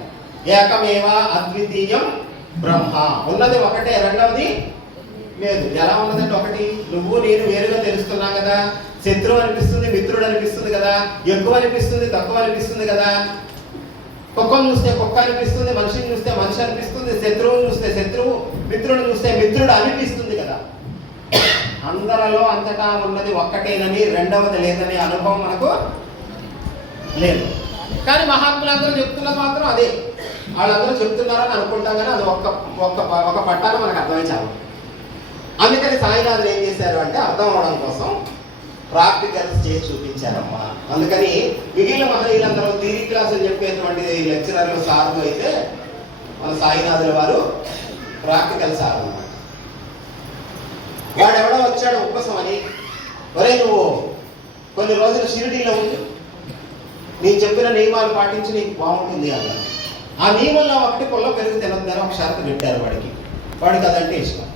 ఏకమేవ అద్వితీయం బ్రహ్మ. ఉన్నది ఒకటే, రెండవది లేదు. ఎలా ఉన్నదంటే ఒకటి, నువ్వు నేను వేరుగా తెలుస్తున్నా కదా. శత్రువు అనిపిస్తుంది, మిత్రుడు అనిపిస్తుంది కదా, ఎక్కువ అనిపిస్తుంది, తక్కువ అనిపిస్తుంది కదా. కుక్కను చూస్తే కుక్క అనిపిస్తుంది, మనిషిని చూస్తే మనిషి అనిపిస్తుంది, శత్రువుని చూస్తే శత్రువు, మిత్రుడు చూస్తే మిత్రుడు అనిపిస్తుంది కదా. అందరిలో అంతటా ఉన్నది ఒక్కటేనని, రెండవది లేదనే అనుభవం మనకు లేదు. కానీ మహాత్ములందరూ చెప్తున్నది మాత్రం అదే. వాళ్ళందరూ చెప్తున్నారని అనుకుంటాం, కానీ అది ఒక పట్టాలు మనకు అర్థమై చాలు. అందుకని సాయినాథులు ఏం చేశారు అంటే అర్థం అవడం కోసం ప్రాక్టికల్స్ చేసి చూపించారమ్మా. అందుకని మిగిలిన మహనీయులందరూ థియరీ క్లాసులు చెప్పేటువంటి లెక్చరర్లు సార్లు అయితే మన సాయినాథుల వారు ప్రాక్టికల్ సార్ అన్నమాట. వాడెవడో వచ్చాడు ఉపసం అని, ఒరే నువ్వు కొన్ని రోజులు షిరిడీలో ఉండు, నేను చెప్పిన నియమాలు పాటించి నీకు బాగుంటుంది అన్నారు. ఆ నియమంలో ఒకటి పుల్ల పెరుగు తినొద్దని ఒక షరతు పెట్టారు వాడికి అదంటే ఇష్టం.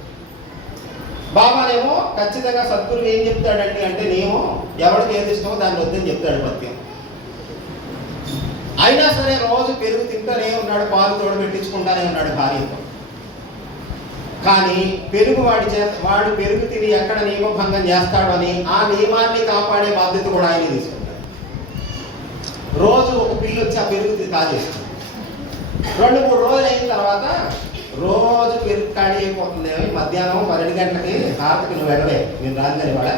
బాబానేమో ఖచ్చితంగా సద్గురువు ఏం చెప్తాడండి అంటే నియమం ఎవరికి ఏది ఇష్టమో దాన్ని వద్దని చెప్తాడు పత్యం. అయినా సరే రోజు పెరుగు తింటానే ఉన్నాడు, పాలు తోడబెట్టించుకుంటానే ఉన్నాడు భార్యతో. కానీ వాడు పెరుగు తిని ఎక్కడ నియమభంగం చేస్తాడు అని ఆ నియమాన్ని కాపాడే బాధ్యత కూడా ఆయన తీసుకుంటాడు. రోజు ఒక పిల్లి వచ్చి ఆ పెరుగు తిని తాగేస్తుంది. 2-3 రోజులు అయిన తర్వాత రోజు పెరుగు ఖాళీ అయిపోతుంది. మధ్యాహ్నం 12 గంటలకి హారతికి నువ్వు వెళ్ళవే, నేను రాజుగారి వాడ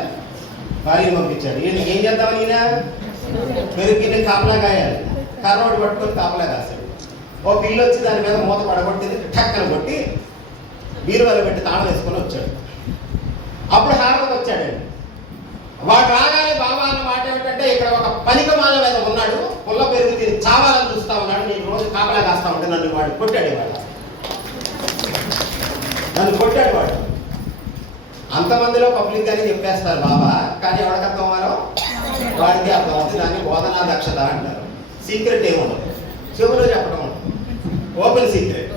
భార్యను పంపించాడు. ఏం చేద్దామని ఈయన పెరుగుని కాపలా కాయాలి, కర్రోడు పట్టుకొని కాపలా కాశాడు. ఓ పిల్లి వచ్చి దాని మీద మూత పడగొట్టింది, టక్కన కొట్టి బీరువాలో పెట్టి తాళం వేసుకొని వచ్చాడు. అప్పుడు హారతికి వచ్చాడండి. వాడు రాగానే బాబా అన్న మాట ఏమిటంటే, ఇక్కడ ఒక పనికమాల మీద ఉన్నాడు, పుల్ల పెరుగు తిని చావాలని చూస్తా ఉన్నాడు, నేను రోజు కాపలా కాస్తా ఉంటే నన్ను వాడు కొట్టాడు. వాడు అంతమందిలో పబ్లిక్ గానే చెప్పేస్తారు బాబా, కానీ ఎవరికి అర్థం అవ్వాలో వాడికి అర్థం అవుతుంది. దాన్ని బోధనా దక్షత అంటారు. సీక్రెట్ ఏముండదు, చెవులో చెప్పడం ఉండదు, ఓపెన్ సీక్రెట్.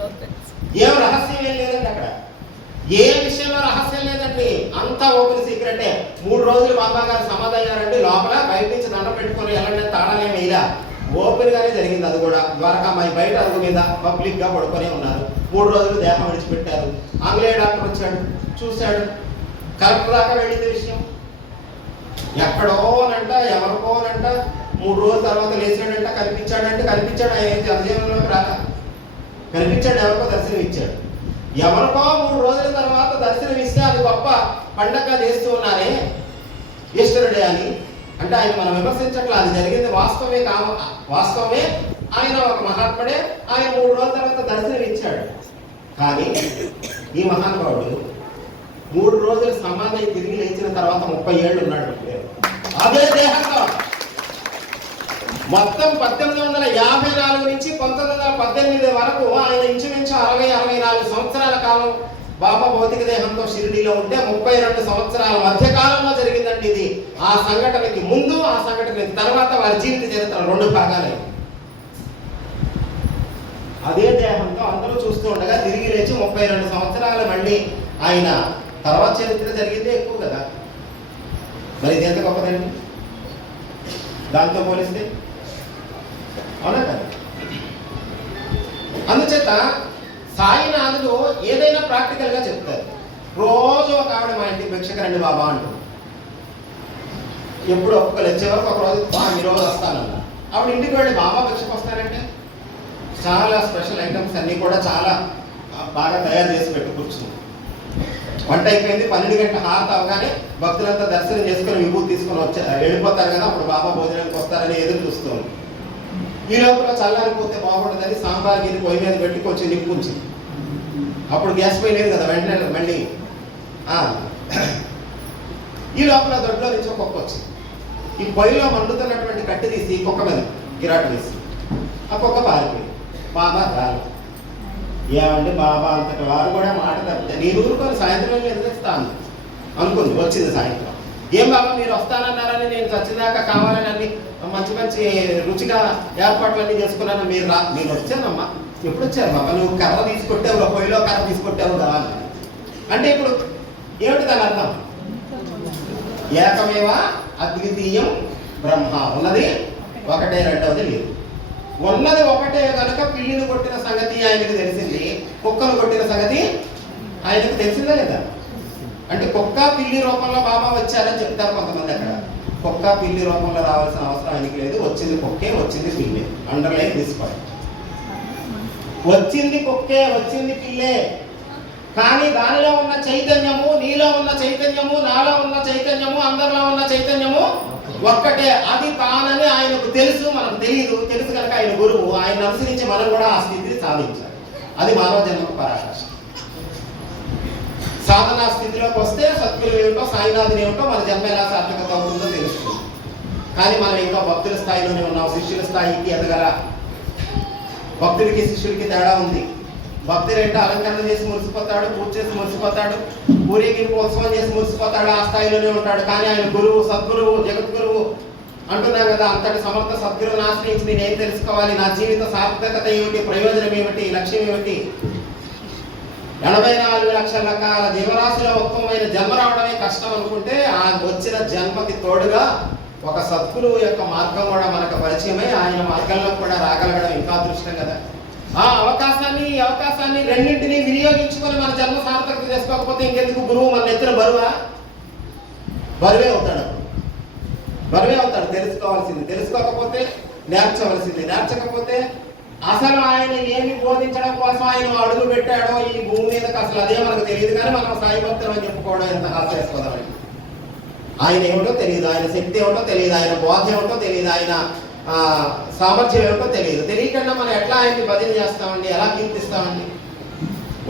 ఏం రహస్యం ఏం లేదండి అక్కడ, ఏ విషయంలో రహస్యం లేదండి, అంతా ఓపెన్ సీక్రెటే. 3 రోజులు బాబా గారు సమాధయ్యారండి. లోపల బయట నుంచి దండం పెట్టుకొని ఎలాంటి తాళాలే వేయలా, ఓపెన్ గానే జరిగింది. అది కూడా ద్వారకామాయి బయట అదుగు మీద పబ్లిక్ గా పడుకొని ఉన్నారు. 3 రోజులు దేహం విడిచిపెట్టారు. ఆంగ్లేయ డాక్టర్ వచ్చాడు, చూశాడు, కలెక్టర్ దాకా వెళ్ళింది విషయం. ఎక్కడోనంట ఎవరికోనంట 3 రోజుల తర్వాత లేచాడంట, కనిపించాడు. ఆయన జనజీవనంలోకి రాక కనిపించాడు, ఎవరికో దర్శనం ఇచ్చాడు. ఎవరికో 3 రోజుల తర్వాత దర్శనం ఇస్తే అది గొప్ప పండగ చేస్తూ ఉన్నారే ఈస్టర్ డే అని. అంటే ఆయన మనం విమర్శించట్లా, అది జరిగింది వాస్తవమే. ఆయన ఒక మహాత్ముడే, ఆయన 3 రోజుల తర్వాత దర్శనం ఇచ్చాడు. కానీ ఈ మహానుభావుడు 3 రోజుల సమాధి తిరిగి లేచిన తర్వాత 30 ఏళ్ళు ఉన్నాడు. అదే దేహంతో మొత్తం 1854 నుంచి 1918 వరకు ఆయన ఇంచుమించు 60-64 సంవత్సరాల కాలం బాబా భౌతిక దేహంతో షిరిడీలో ఉంటే 32 సంవత్సరాల మధ్య కాలంలో జరిగిందండి ఇది. ఆ సంఘటనకి ముందు, ఆ సంఘటనకి తర్వాత వారి జీవిత చరిత్ర 2 భాగాలే. అదే దేహంతో అందరూ చూస్తూ ఉండగా తిరిగి లేచి 32 సంవత్సరాలు మళ్ళీ ఆయన తర్వాత చరిత్ర జరిగిందే ఎక్కువ కదా. మరి ఇది ఎంత గొప్పదండి దాంతో పోలిస్తే, అవునా కదా? అందుచేత సాయినాథులు ఏదైనా ప్రాక్టికల్ గా చెప్తారు. రోజు ఒక ఆవిడ మా ఇంటికి భిక్షకు రండి బాబా అంటూ, ఎప్పుడు ఒక్కొక్కరు వచ్చే వరకు ఒక రోజు ఈరోజు వస్తానన్నా. ఆవిడ ఇంటికి వెళ్ళి బాబా భిక్షకు వస్తారంటే చాలా స్పెషల్ ఐటమ్స్ అన్నీ కూడా చాలా బాగా తయారు చేసి పెట్టు కూర్చుంది. వంట అయిపోయింది, 12 గంటల హారతి అవగానే భక్తులంతా దర్శనం చేసుకుని విభూతి తీసుకొని వెళ్ళిపోతారు కదా, అప్పుడు బాబా భోజనానికి వస్తారని ఎదురు చూస్తుంది. ఈ లోపల చల్లారిపోతే బాగుంటుందని సాంబార్ గిరి పొయ్యి మీద పెట్టి కొంచెం నిప్పుంచి, అప్పుడు గ్యాస్ పొయ్యి లేదు కదా, వెంటనే మళ్ళీ ఈ లోపల దొడ్లో నుంచి ఒక కుక్క వచ్చింది. ఈ పొయ్యిలో మండుతున్నటువంటి కట్టి తీసి కుక్క మీద గిరాటు వేసి ఆ కుక్క పారిపోయింది. బాబా రాలి, ఏమంటే బాబా అంతటి వారు కూడా మాట తప్పితే నీ ఊరుకొని సాయంత్రం ఎదురుస్తాను అనుకుంది. వచ్చింది సాయంత్రం, ఏం బాబా మీరు వస్తానన్నారని నేను చచ్చిదాకా కావాలని అన్ని మంచి రుచిగా ఏర్పాట్లన్నీ చేసుకున్నాను, మీరు వచ్చానమ్మా. ఎప్పుడు వచ్చారు బాబా? నువ్వు కర్ర తీసుకొట్టావు, పొయ్యిలో కర్ర తీసుకొట్టావు కదా అంటే ఇప్పుడు ఏమిటి దాని అర్థం? ఏకమేవ అద్వితీయం బ్రహ్మ, ఉన్నది ఒకటే, రెండవది లేదు. ఉన్నది ఒకటే కనుక పిల్లిని కొట్టిన సంగతి ఆయనకు తెలిసింది, కుక్కను కొట్టిన సంగతి ఆయనకు తెలిసిందా లేదా? అంటే కుక్క పిల్లి రూపంలో బాబా వచ్చారని చెప్తారు కొంతమంది. అక్కడ కుక్క పిల్లి రూపంలో రావాల్సిన అవసరం ఆయనకి లేదు. వచ్చింది కుక్కే, వచ్చింది పిల్లే. అండర్లైన్ తీసుకోవాలి, వచ్చింది కుక్కే, వచ్చింది పిల్లే. కానీ దానిలో ఉన్న చైతన్యము, నీలో ఉన్న చైతన్యము, నాలో ఉన్న చైతన్యము, అందరిలో ఉన్న చైతన్యము ఒక్కటే. అది తానని ఆయనకు తెలుసు, మనకు తెలియదు. తెలుసు కనుక ఆయన గురువు. ఆయన అనుసరించి మనం కూడా ఆ స్థితిని సాధించాలి. అది మానవ జన్మకు పరాకాష్ఠ. సాధనా స్థితిలోకి వస్తే సద్గురు ఏమిటో, సాయినాథుని ఏమిటో, మన జన్మ ఎలా సార్థకత అవుతుందో తెలుస్తుంది. కానీ మనం ఇంకా భక్తుల స్థాయిలోనే ఉన్నాం. శిష్యుల స్థాయికి ఎదగల. భక్తుడికి శిష్యుడికి తేడా ఉంది. భక్తుడు ఏంటో అలంకరణ చేసి మురిసిపోతాడు, పూజ చేసి మురిసిపోతాడు, ఊరేగింపు ఉత్సవం చేసి మురిసిపోతాడు, ఆ స్థాయిలోనే ఉంటాడు. కానీ ఆయన గురువు, సద్గురువు, జగద్గురువు అంటున్నాం కదా. అంతటి సమర్థ సద్గురువుని ఆశ్రయించి నేనేం తెలుసుకోవాలి, నా జీవిత సార్థకత ఏమిటి, ప్రయోజనం ఏమిటి, లక్ష్యం ఏమిటి, 84 లక్షల రకాల జీవరాశిలో ఉత్తమమైన జన్మ రావడమే కష్టం అనుకుంటే, ఆ వచ్చిన జన్మకి తోడుగా ఒక సద్గురువు యొక్క మార్గం కూడా మనకు పరిచయమై ఆయన మార్గంలో కూడా రాగలగడం ఇంకా అదృష్టం కదా. ఆ అవకాశాన్ని, ఈ అవకాశాన్ని రెండింటినీ వినియోగించుకొని మన జన్మ సార్థకత చేసుకోకపోతే ఇంకెందుకు? గురువు మన ఎత్తున బరువే అవుతాడు. తెలుసుకోవాల్సింది. తెలుసుకోకపోతే నేర్చవలసింది. నేర్చకపోతే అసలు ఆయన ఏమి బోధించడం కోసం ఆయన అడుగు పెట్టాడో ఈ భూమి మీదకి అసలు అదే మనకు తెలియదు. కానీ మనం సాయి భక్తులు అని చెప్పుకోవడం ఎంత హాస్యాస్పదం. ఆయన ఏమిటో తెలియదు, ఆయన శక్తి ఏమిటో తెలియదు, ఆయన బోధ ఏమిటో తెలియదు, ఆయన సామర్థ్యం ఏమిటో తెలియదు. తెలియకుండా మనం ఎట్లా ఆయన్ని భజన చేస్తామండి, ఎలా కీర్తిస్తామండి?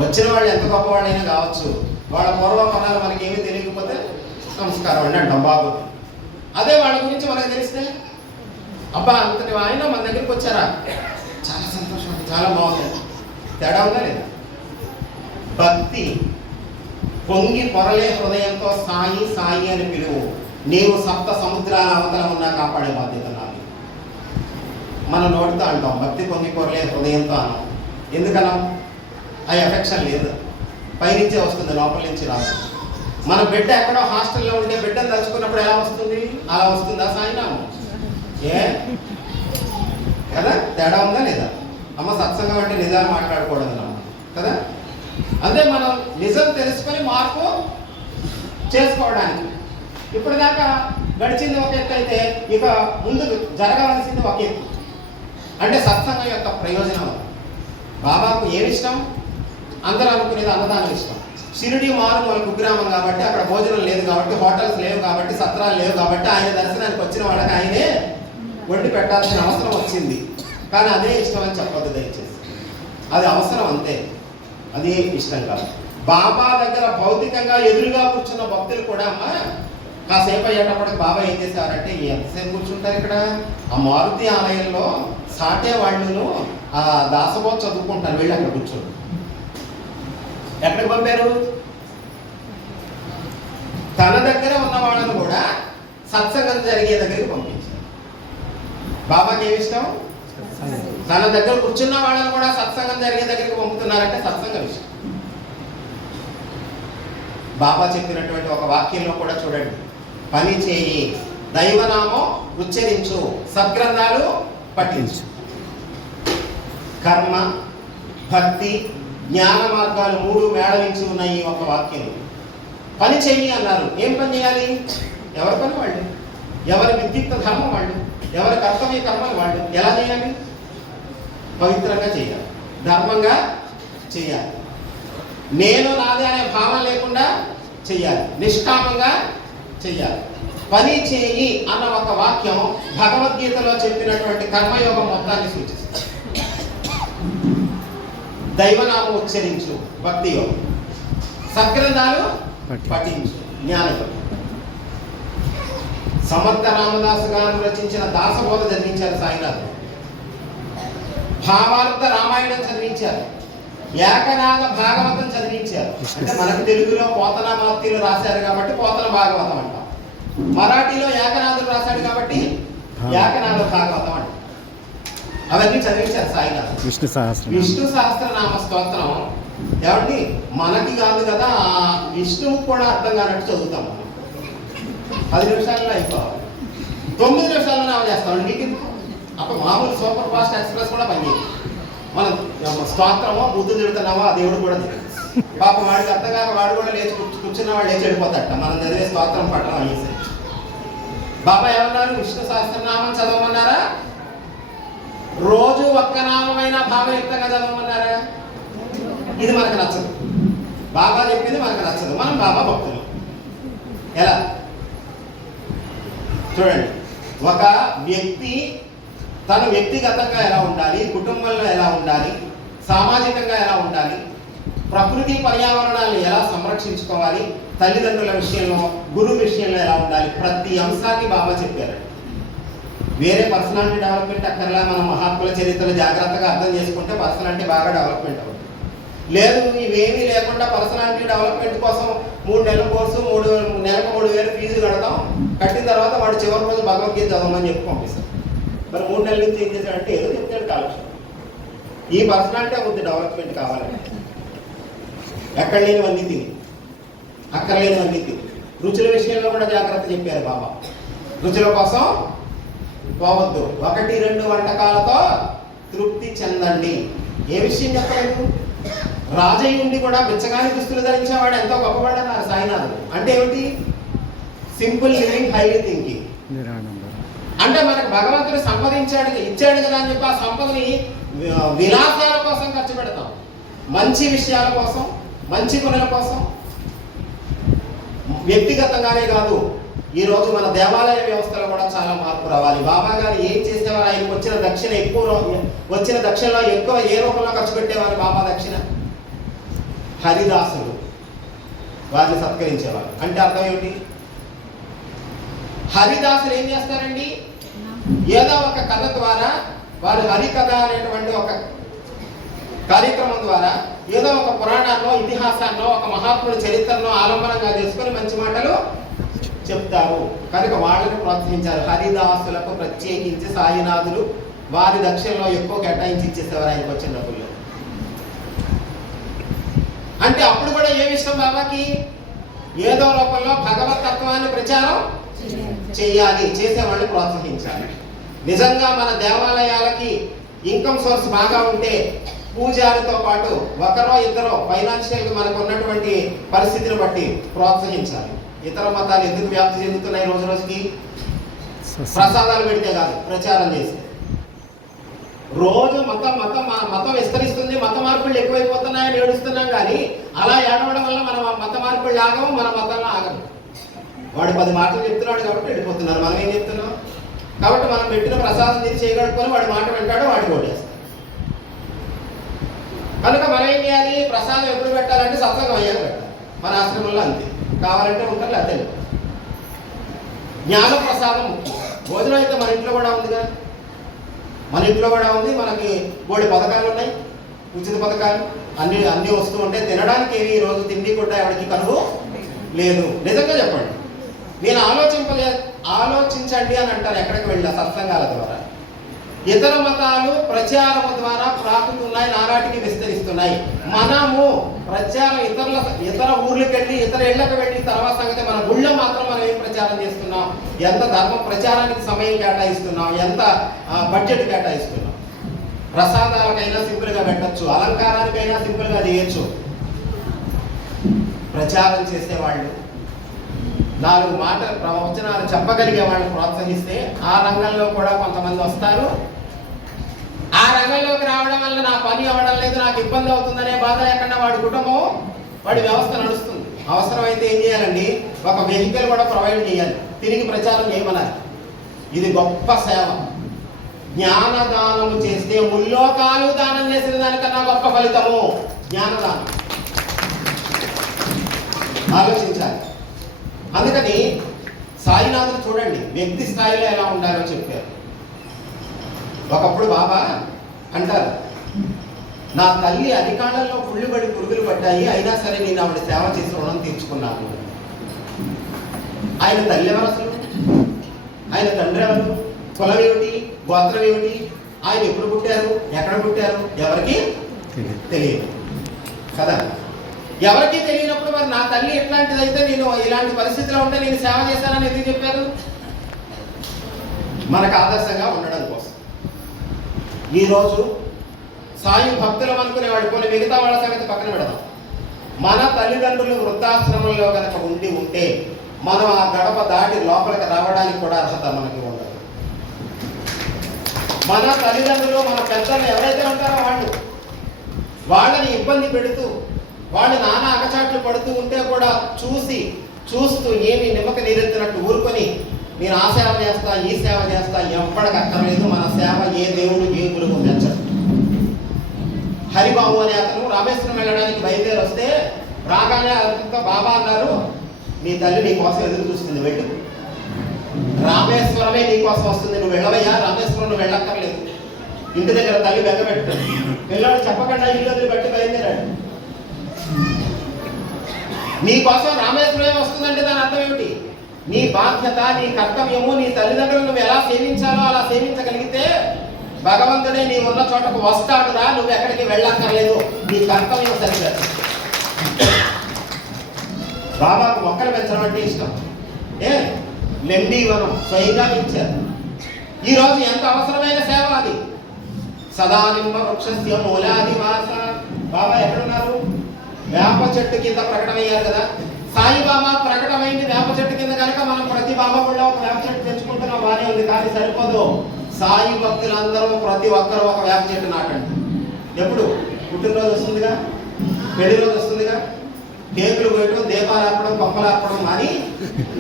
వచ్చిన వాళ్ళు ఎంత గొప్పవాళ్ళైనా కావచ్చు, వాళ్ళ పూర్వపరాలు మనకి ఏమీ తెలియకపోతే నమస్కారం అండి అంటాం, బాగుంది. అదే వాళ్ళ గురించి మనకు తెలిస్తే, అబ్బా అంతటి ఆయన మన దగ్గరికి వచ్చారా, చాలా సంతోషం అండి, చాలా బాగుంది. తేడా ఉందా లేదా? భక్తి పొంగి పొరలే హృదయంతో సాయి సాయి అని పిలువు, నీవు సప్త సముద్రాల అవతల ఉన్నా కాపాడే బాధ్యత నాది. మన నోటితో అంటాం, భక్తి పొంగి పొరలే హృదయంతో అన్నాం. ఎందుకన్నాం? ఆ ఎఫెక్షన్ లేదు, పైనుంచే వస్తుంది, లోపల నుంచి రాదు. మన బిడ్డ ఎక్కడో హాస్టల్లో ఉంటే బిడ్డను తలుచుకున్నప్పుడు ఎలా వస్తుంది? అలా వస్తుందా సాయినాము? ఏ కదా? తేడా ఉందా లేదా? అమ్మ సత్సంగం అంటే నిజాలు మాట్లాడుకోవడం కదా. అదే మనం నిజం తెలుసుకొని మార్పు చేసుకోవడానికి. ఇప్పుడు దాకా గడిచింది ఒక ఎత్తు అయితే, ఇక ముందు జరగవలసింది ఒక ఎత్తు. అంటే సత్సంగం యొక్క ప్రయోజనం. బాబాకు ఏమి ఇష్టం? అందరూ అనుకునేది అన్నదానం ఇష్టం. షిరిడి మారుమూల కుగ్రామం కాబట్టి అక్కడ భోజనం లేదు కాబట్టి, హోటల్స్ లేవు కాబట్టి, సత్రాలు లేవు కాబట్టి ఆయన దర్శనానికి వచ్చిన వాళ్ళకి ఆయనే వండి పెట్టాల్సిన అవసరం వచ్చింది. కానీ అదే ఇష్టం అని చెప్పొద్దు దయచేసి. అది అవసరం అంతే, అది ఇష్టం కాదు. బాబా దగ్గర భౌతికంగా ఎదురుగా కూర్చున్న భక్తులు కూడా అమ్మ కాసేపు అయ్యేటప్పటికి బాబా ఏం చేసేవారంటే, ఎంతసేపు కూర్చుంటారు ఇక్కడ? ఆ మారుతి ఆలయంలో సాటే వాళ్ళను ఆ దాసబోధ చదువుకుంటారు, వెళ్ళి అక్కడ కూర్చోరు. ఎక్కడికి పంపారు? తన దగ్గర ఉన్న వాళ్ళను కూడా సత్సంగం జరిగే దగ్గరికి పంపించారు. బాబాకి ఏమి ఇష్టం? తన దగ్గర కూర్చున్న వాళ్ళని కూడా సత్సంగం జరిగే దగ్గరికి పంపుతున్నారంటే సత్సంగం ఇష్టం. బాబా చెప్పినటువంటి ఒక వాక్యంలో కూడా చూడండి, పని చేయి, దైవనామం ఉచ్చరించు, సద్గ్రంథాలు పఠించు. కర్మ, భక్తి, జ్ఞాన మార్గాలు 3 మేళవించి ఉన్నాయి ఒక వాక్యం. పని చెయ్యి అన్నారు. ఏం పని చేయాలి? ఎవరి పని వాళ్ళు, ఎవరి విద్యుక్త ధర్మం వాళ్ళు, ఎవరి కర్తవ్య కర్మలు వాళ్ళు. ఎలా చేయాలి? పవిత్రంగా చేయాలి, ధర్మంగా చేయాలి, నేను నాదే అనే భావం లేకుండా చెయ్యాలి, నిష్కామంగా చెయ్యాలి. పని చేయి అన్న ఒక వాక్యం భగవద్గీతలో చెప్పినటువంటి కర్మయోగం మొత్తాన్ని సూచిస్తుంది. దైవనామం ఉచ్చరించు, భక్తి యోగం. సత్గ్రంథాలు పఠించు, జ్ఞానయోగం. సమర్థ రామదాసు గారు రచించిన దాసబోధ చదివించారు సాయినాథ్. భావార్థ రామాయణం చదివించారు, ఏకనాథ భాగవతం చదివించారు. అంటే మనకు తెలుగులో పోతనామాత్యులు రాశారు కాబట్టి పోతన భాగవతం అంటాం, మరాఠీలో ఏకనాథుడు రాశాడు కాబట్టి ఏకనాథ భాగవతం అంటాం. అవన్నీ చదివించారు సాయినాథ్. విష్ణు సహస్రనామ స్తోత్రం ఏమండి మనకి కాదు కదా, ఆ విష్ణువు కూడా అర్థం కానట్టు చదువుతాం. 10 నిమిషాల్లో అయిపోవాలి, 9 నిమిషాల్లో నామ చేస్తామండి. మీకు అప్పుడు మామూలు సూపర్ ఫాస్ట్ ఎక్స్ప్రెస్ కూడా పనిచేయదు. మనం స్తోత్రమో బుద్ధి తిడుతున్నామో ఆ దేవుడు కూడా తెలియదు. పాప వాడికి అర్థం కాక వాడు కూడా లేచి కూర్చున్న వాడు లేచి వెళ్ళిపోతాట మనం చదివే స్తోత్రం పట్టణం అనేసి. బాబా ఏమన్నారు? విష్ణు సహస్రనామం చదవమన్నారా? రోజు ఒక్క నామమైన భావయుక్తంగా చదవమన్నారా? ఇది మనకు నచ్చదు. బాబా చెప్పింది మనకు నచ్చదు, మనం బాబా భక్తులు. ఎలా చూడండి, ఒక వ్యక్తి తను వ్యక్తిగతంగా ఎలా ఉండాలి, కుటుంబంలో ఎలా ఉండాలి, సామాజికంగా ఎలా ఉండాలి, ప్రకృతి పర్యావరణాన్ని ఎలా సంరక్షించుకోవాలి, తల్లిదండ్రుల విషయంలో, గురువు విషయంలో ఎలా ఉండాలి, ప్రతి అంశాన్ని బాబా చెప్పారు. వేరే పర్సనాలిటీ డెవలప్మెంట్ అక్కర్లా, మనం మహాత్ముల చరిత్రలు జాగ్రత్తగా అర్థం చేసుకుంటే పర్సనాలిటీ బాగా డెవలప్మెంట్ అవుతుంది. లేదు ఇవేమీ లేకుండా పర్సనాలిటీ డెవలప్మెంట్ కోసం 3 నెలల కోర్సు, నెలకు 3,000 ఫీజు కడతాం, కట్టిన తర్వాత వాడు చివరి రోజు భగవద్గీత చదవమని చెప్పి పంపిస్తాం. మరి 3 నెలల నుంచి ఏం చేశాడంటే ఏదో చెప్తాడు కాలక్షేపం. ఈ పర్సనాలిటీ కొద్ది డెవలప్మెంట్ కావాలంటే ఎక్కడ లేనివన్నీ తిని, అక్కడ లేనివన్నీ తిని, రుచుల విషయంలో కూడా జాగ్రత్త చెప్పారు బాబా. రుచుల కోసం పోవద్దు, 1-2 వంటకాలతో తృప్తి చెందండి. ఏ విషయం చెప్పలేదు? రాజయ్యుండి కూడా బిచ్చగాని దుస్తులు ధరించేవాడు ఎంతో గొప్పవాడన్నారు సాయినాథుడు. అంటే ఏమిటి? Simple living, highly thinking. అంటే మనకు భగవంతుడు సంపదించాడు, ఇచ్చాడు కదా అని చెప్పి ఆ సంపదని విలాసాల కోసం ఖర్చు పెడతాం, మంచి విషయాల కోసం, మంచి గుణాల కోసం. వ్యక్తిగతంగానే కాదు, ఈరోజు మన దేవాలయ వ్యవస్థలో కూడా చాలా మార్పు రావాలి. బాబా గారు ఏం చేసేవారు? ఆయనకు వచ్చిన దక్షిణ వచ్చిన దక్షిణలో ఎక్కువ ఏ రూపంలో ఖర్చు పెట్టేవారు బాబా దక్షిణ? హరిదాసులు వారిని సత్కరించేవారు. అంటే అర్థం ఏమిటి? హరిదాసులు ఏం చేస్తారండి? ఏదో ఒక కథ ద్వారా, వారు హరికథ అనేటువంటి ఒక కార్యక్రమం ద్వారా ఏదో ఒక పురాణాల్లో, ఇతిహాసాల్లో, ఒక మహాత్ముడి చరిత్రను ఆలంబనంగా చేసుకొని మంచి మాటలు చెప్తారు కనుక వాళ్ళని ప్రోత్సహించారు. హరిదాసులకు ప్రత్యేకించి సాయినాథులు వారి దక్షిణలో ఎక్కువ కేటాయించి ఇచ్చేసేవారు ఆయనకు వచ్చిన డబ్బుల్లో. అంటే అప్పుడు కూడా ఏమి ఇష్టం బాబాకి? ఏదో రూపంలో భగవతత్వాన్ని ప్రచారం చేయాలి, చేసేవాళ్ళని ప్రోత్సహించాలి. నిజంగా మన దేవాలయాలకి ఇన్కమ్ సోర్స్ బాగా ఉంటే పూజారితో పాటు ఒకరో ఇద్దరో ఫైనాన్షియల్గా మనకు ఉన్నటువంటి పరిస్థితిని బట్టి ప్రోత్సహించాలి. ఇతర మతాలు ఎందుకు వ్యాప్తి చెందుతున్నాయి రోజు రోజుకి? ప్రసాదాలు పెడితే కాదు, ప్రచారం చేస్తే. రోజు మతం విస్తరిస్తుంది, మత మార్పులు ఎక్కువైపోతున్నాయని ఏడుస్తున్నాం. కానీ అలా ఏడవడం వల్ల మన మత మార్పులు ఆగము, మన మతంలో ఆగము. వాడు 10 మాటలు చెప్తున్నాడు కాబట్టి వెళ్ళిపోతున్నారు. మనం ఏం చెప్తున్నాం? కాబట్టి మనం పెట్టిన ప్రసాదం తీసి చేయగలుగుకొని వాడి మాట వింటాడు, వాడి ఓటేస్తాడు. కనుక మనం ఏం చేయాలి? ప్రసాదం ఎప్పుడు పెట్టాలంటే సత్సంగం అయ్యాక పెట్టాలి. మన ఆశ్రమంలో అంతే, కావాలంటే ఉంటారు అదే. జ్ఞాన ప్రసాదం ముఖ్యం. భోజనం అయితే మన ఇంట్లో కూడా ఉంది కదా, మన ఇంట్లో కూడా ఉంది. మనకి బోడి పథకాలు ఉన్నాయి, ఉచిత పథకాలు అన్నీ వస్తూ ఉంటాయి. తినడానికి ఏవి ఈ రోజు తిండి కూడా ఎవరికి కనుగో లేదు. నిజంగా చెప్పండి, నేను ఆలోచించండి అని అంటారు ఎక్కడికి వెళ్ళిన సత్సంగాల ద్వారా. ఇతర మతాలు ప్రచారం ద్వారా ప్రాకుతున్నాయి, నానాటికి విస్తరిస్తున్నాయి. మనము ప్రచారం ఇతర ఊర్లకు వెళ్ళి, ఇతర ఇళ్లకు వెళ్ళి తర్వాత సంగతి మన ఊళ్ళో మాత్రం మనం ఏం ప్రచారం చేస్తున్నాం, ఎంత ధర్మ ప్రచారానికి సమయం కేటాయిస్తున్నాం, ఎంత బడ్జెట్ కేటాయిస్తున్నాం. ప్రసాదాలకైనా సింపుల్గా పెట్టచ్చు, అలంకారానికైనా సింపుల్గా చేయొచ్చు. ప్రచారం చేసేవాళ్ళు, 4 మాటలు ప్రవచనాలు చెప్పగలిగే వాళ్ళని ప్రోత్సహిస్తే ఆ రంగంలో కూడా కొంతమంది వస్తారు. ఆ రంగంలోకి రావడం వల్ల నా పని అవ్వడం లేదు, నాకు ఇబ్బంది అవుతుందనే బాధ లేకుండా వాడి కుటుంబం, వాడి వ్యవస్థ నడుస్తుంది. అవసరమైతే ఏం చేయాలండి? ఒక వెహికల్ కూడా ప్రొవైడ్ చేయాలి, తిరిగి ప్రచారం చేయమన్నారు. ఇది గొప్ప సేవ. జ్ఞానదానము చేస్తే ముల్లోకాలు దానం చేసిన దానికన్నా గొప్ప ఫలితము జ్ఞానదానం. ఆలోచించాలి. అందుకని సాయినాథులు చూడండి వ్యక్తి స్థాయిలో ఎలా ఉండాలో చెప్పారు. ఒకప్పుడు బాబా అంటారు, నా తల్లి అధికారంలో పుళ్ళుబడి పురుగులు పడ్డాయి, అయినా సరే నేను ఆవిడ సేవ చేసి రుణం తీర్చుకున్నాను. ఆయన తల్లి ఎవరు అసలు? ఆయన తండ్రి ఎవరు? కులం ఏమిటి? గోత్రం ఏమిటి? ఆయన ఎప్పుడు పుట్టారు, ఎక్కడ పుట్టారు, ఎవరికి తెలియదు కదా. ఎవరికి తెలియనప్పుడు మరి నా తల్లి ఎట్లాంటిదైతే నేను ఇలాంటి పరిస్థితిలో ఉంటే నేను సేవ చేశానని ఎందుకు చెప్పారు? మనకు ఆదర్శంగా ఉండడం కోసం. ఈరోజు సాయి భక్తులం అనుకునేవాడు కొన్ని మిగతా వాళ్ళ సంగతి పక్కన పెడదాం. మన తల్లిదండ్రులు వృద్ధాశ్రమంలో కనుక ఉంటే మనం ఆ గడప దాటి లోపలికి రావడానికి కూడా అర్హత మనకి ఉండదు. మన తల్లిదండ్రులు, మన పెద్దలు ఎవరైతే ఉంటారో వాళ్ళని ఇబ్బంది పెడుతూ వాళ్ళు నానా అగచాట్లు పడుతూ ఉంటే కూడా చూస్తూ ఏమి నిమ్మక నీరెత్తినట్టు ఊరుకొని నేను ఆ సేవ చేస్తా, ఈ సేవ చేస్తా, ఎవ్వడికి అక్కర్లేదు, మన సేవ ఏ దేవుడు ఏ గురువు మెచ్చడు. హరిబాబు అనే అతను రామేశ్వరం వెళ్ళడానికి బయలుదేరి వస్తే రాగానే అతనితో బాబా అన్నారు, నీ తల్లి నీ కోసం ఎదురు చూస్తుంది, వెళ్ళు, రామేశ్వరమే నీ కోసం వస్తుంది, నువ్వు వెళ్ళవయ్యా, రామేశ్వరం నువ్వు వెళ్ళక్కర్లేదు. ఇంటి దగ్గర తల్లి బెగ్గబెట్టుకుంది. పిల్లాడు చెప్పకుండా ఇల్లు వదిలి బట్టి బయలుదేరాడు. నీ కోసం రామేశ్వరమే వస్తుందంటే దాని అర్థం ఏమిటి? నీ బాధ్యత, నీ కర్తవ్యము, నీ తల్లిదండ్రులు నువ్వు ఎలా సేవించాలో అలా సేవించగలిగితే భగవంతుడే నీ ఉన్న చోటకు వస్తాడురా, నువ్వు ఎక్కడికి వెళ్ళక్కర్లేదు, నీ కర్తవ్యం సరిగ్గా. బాబాకు మొక్కలు పెంచడం అంటే ఇష్టం. లెండీవనం స్వయంగా పెంచారు. ఈరోజు ఎంత అవసరమైన సేవ అది. సదానిమ్మ వృక్షస్య మూలాదివాస. బాబా ఎక్కడున్నారు? వేప చెట్టు కింద ప్రకటమయ్యారు కదా. సాయిబాబా ప్రకటమైంది వేప చెట్టు కింద కనుక మనం ప్రతి బాబా కూడా ఒక వేప చెట్టు తెచ్చుకుంటున్నాం, బాగానే ఉంది. కానీ సరిపోదు. సాయి భక్తులందరూ ప్రతి ఒక్కరు ఒక వేప చెట్టు నాటండి. ఎప్పుడు? పుట్టినరోజు వస్తుందిగా, పెళ్లి రోజు వస్తుందిగా, కేకులు కొట్టడం, దీపాలు ఆపడం, పప్పలు ఆపడం అని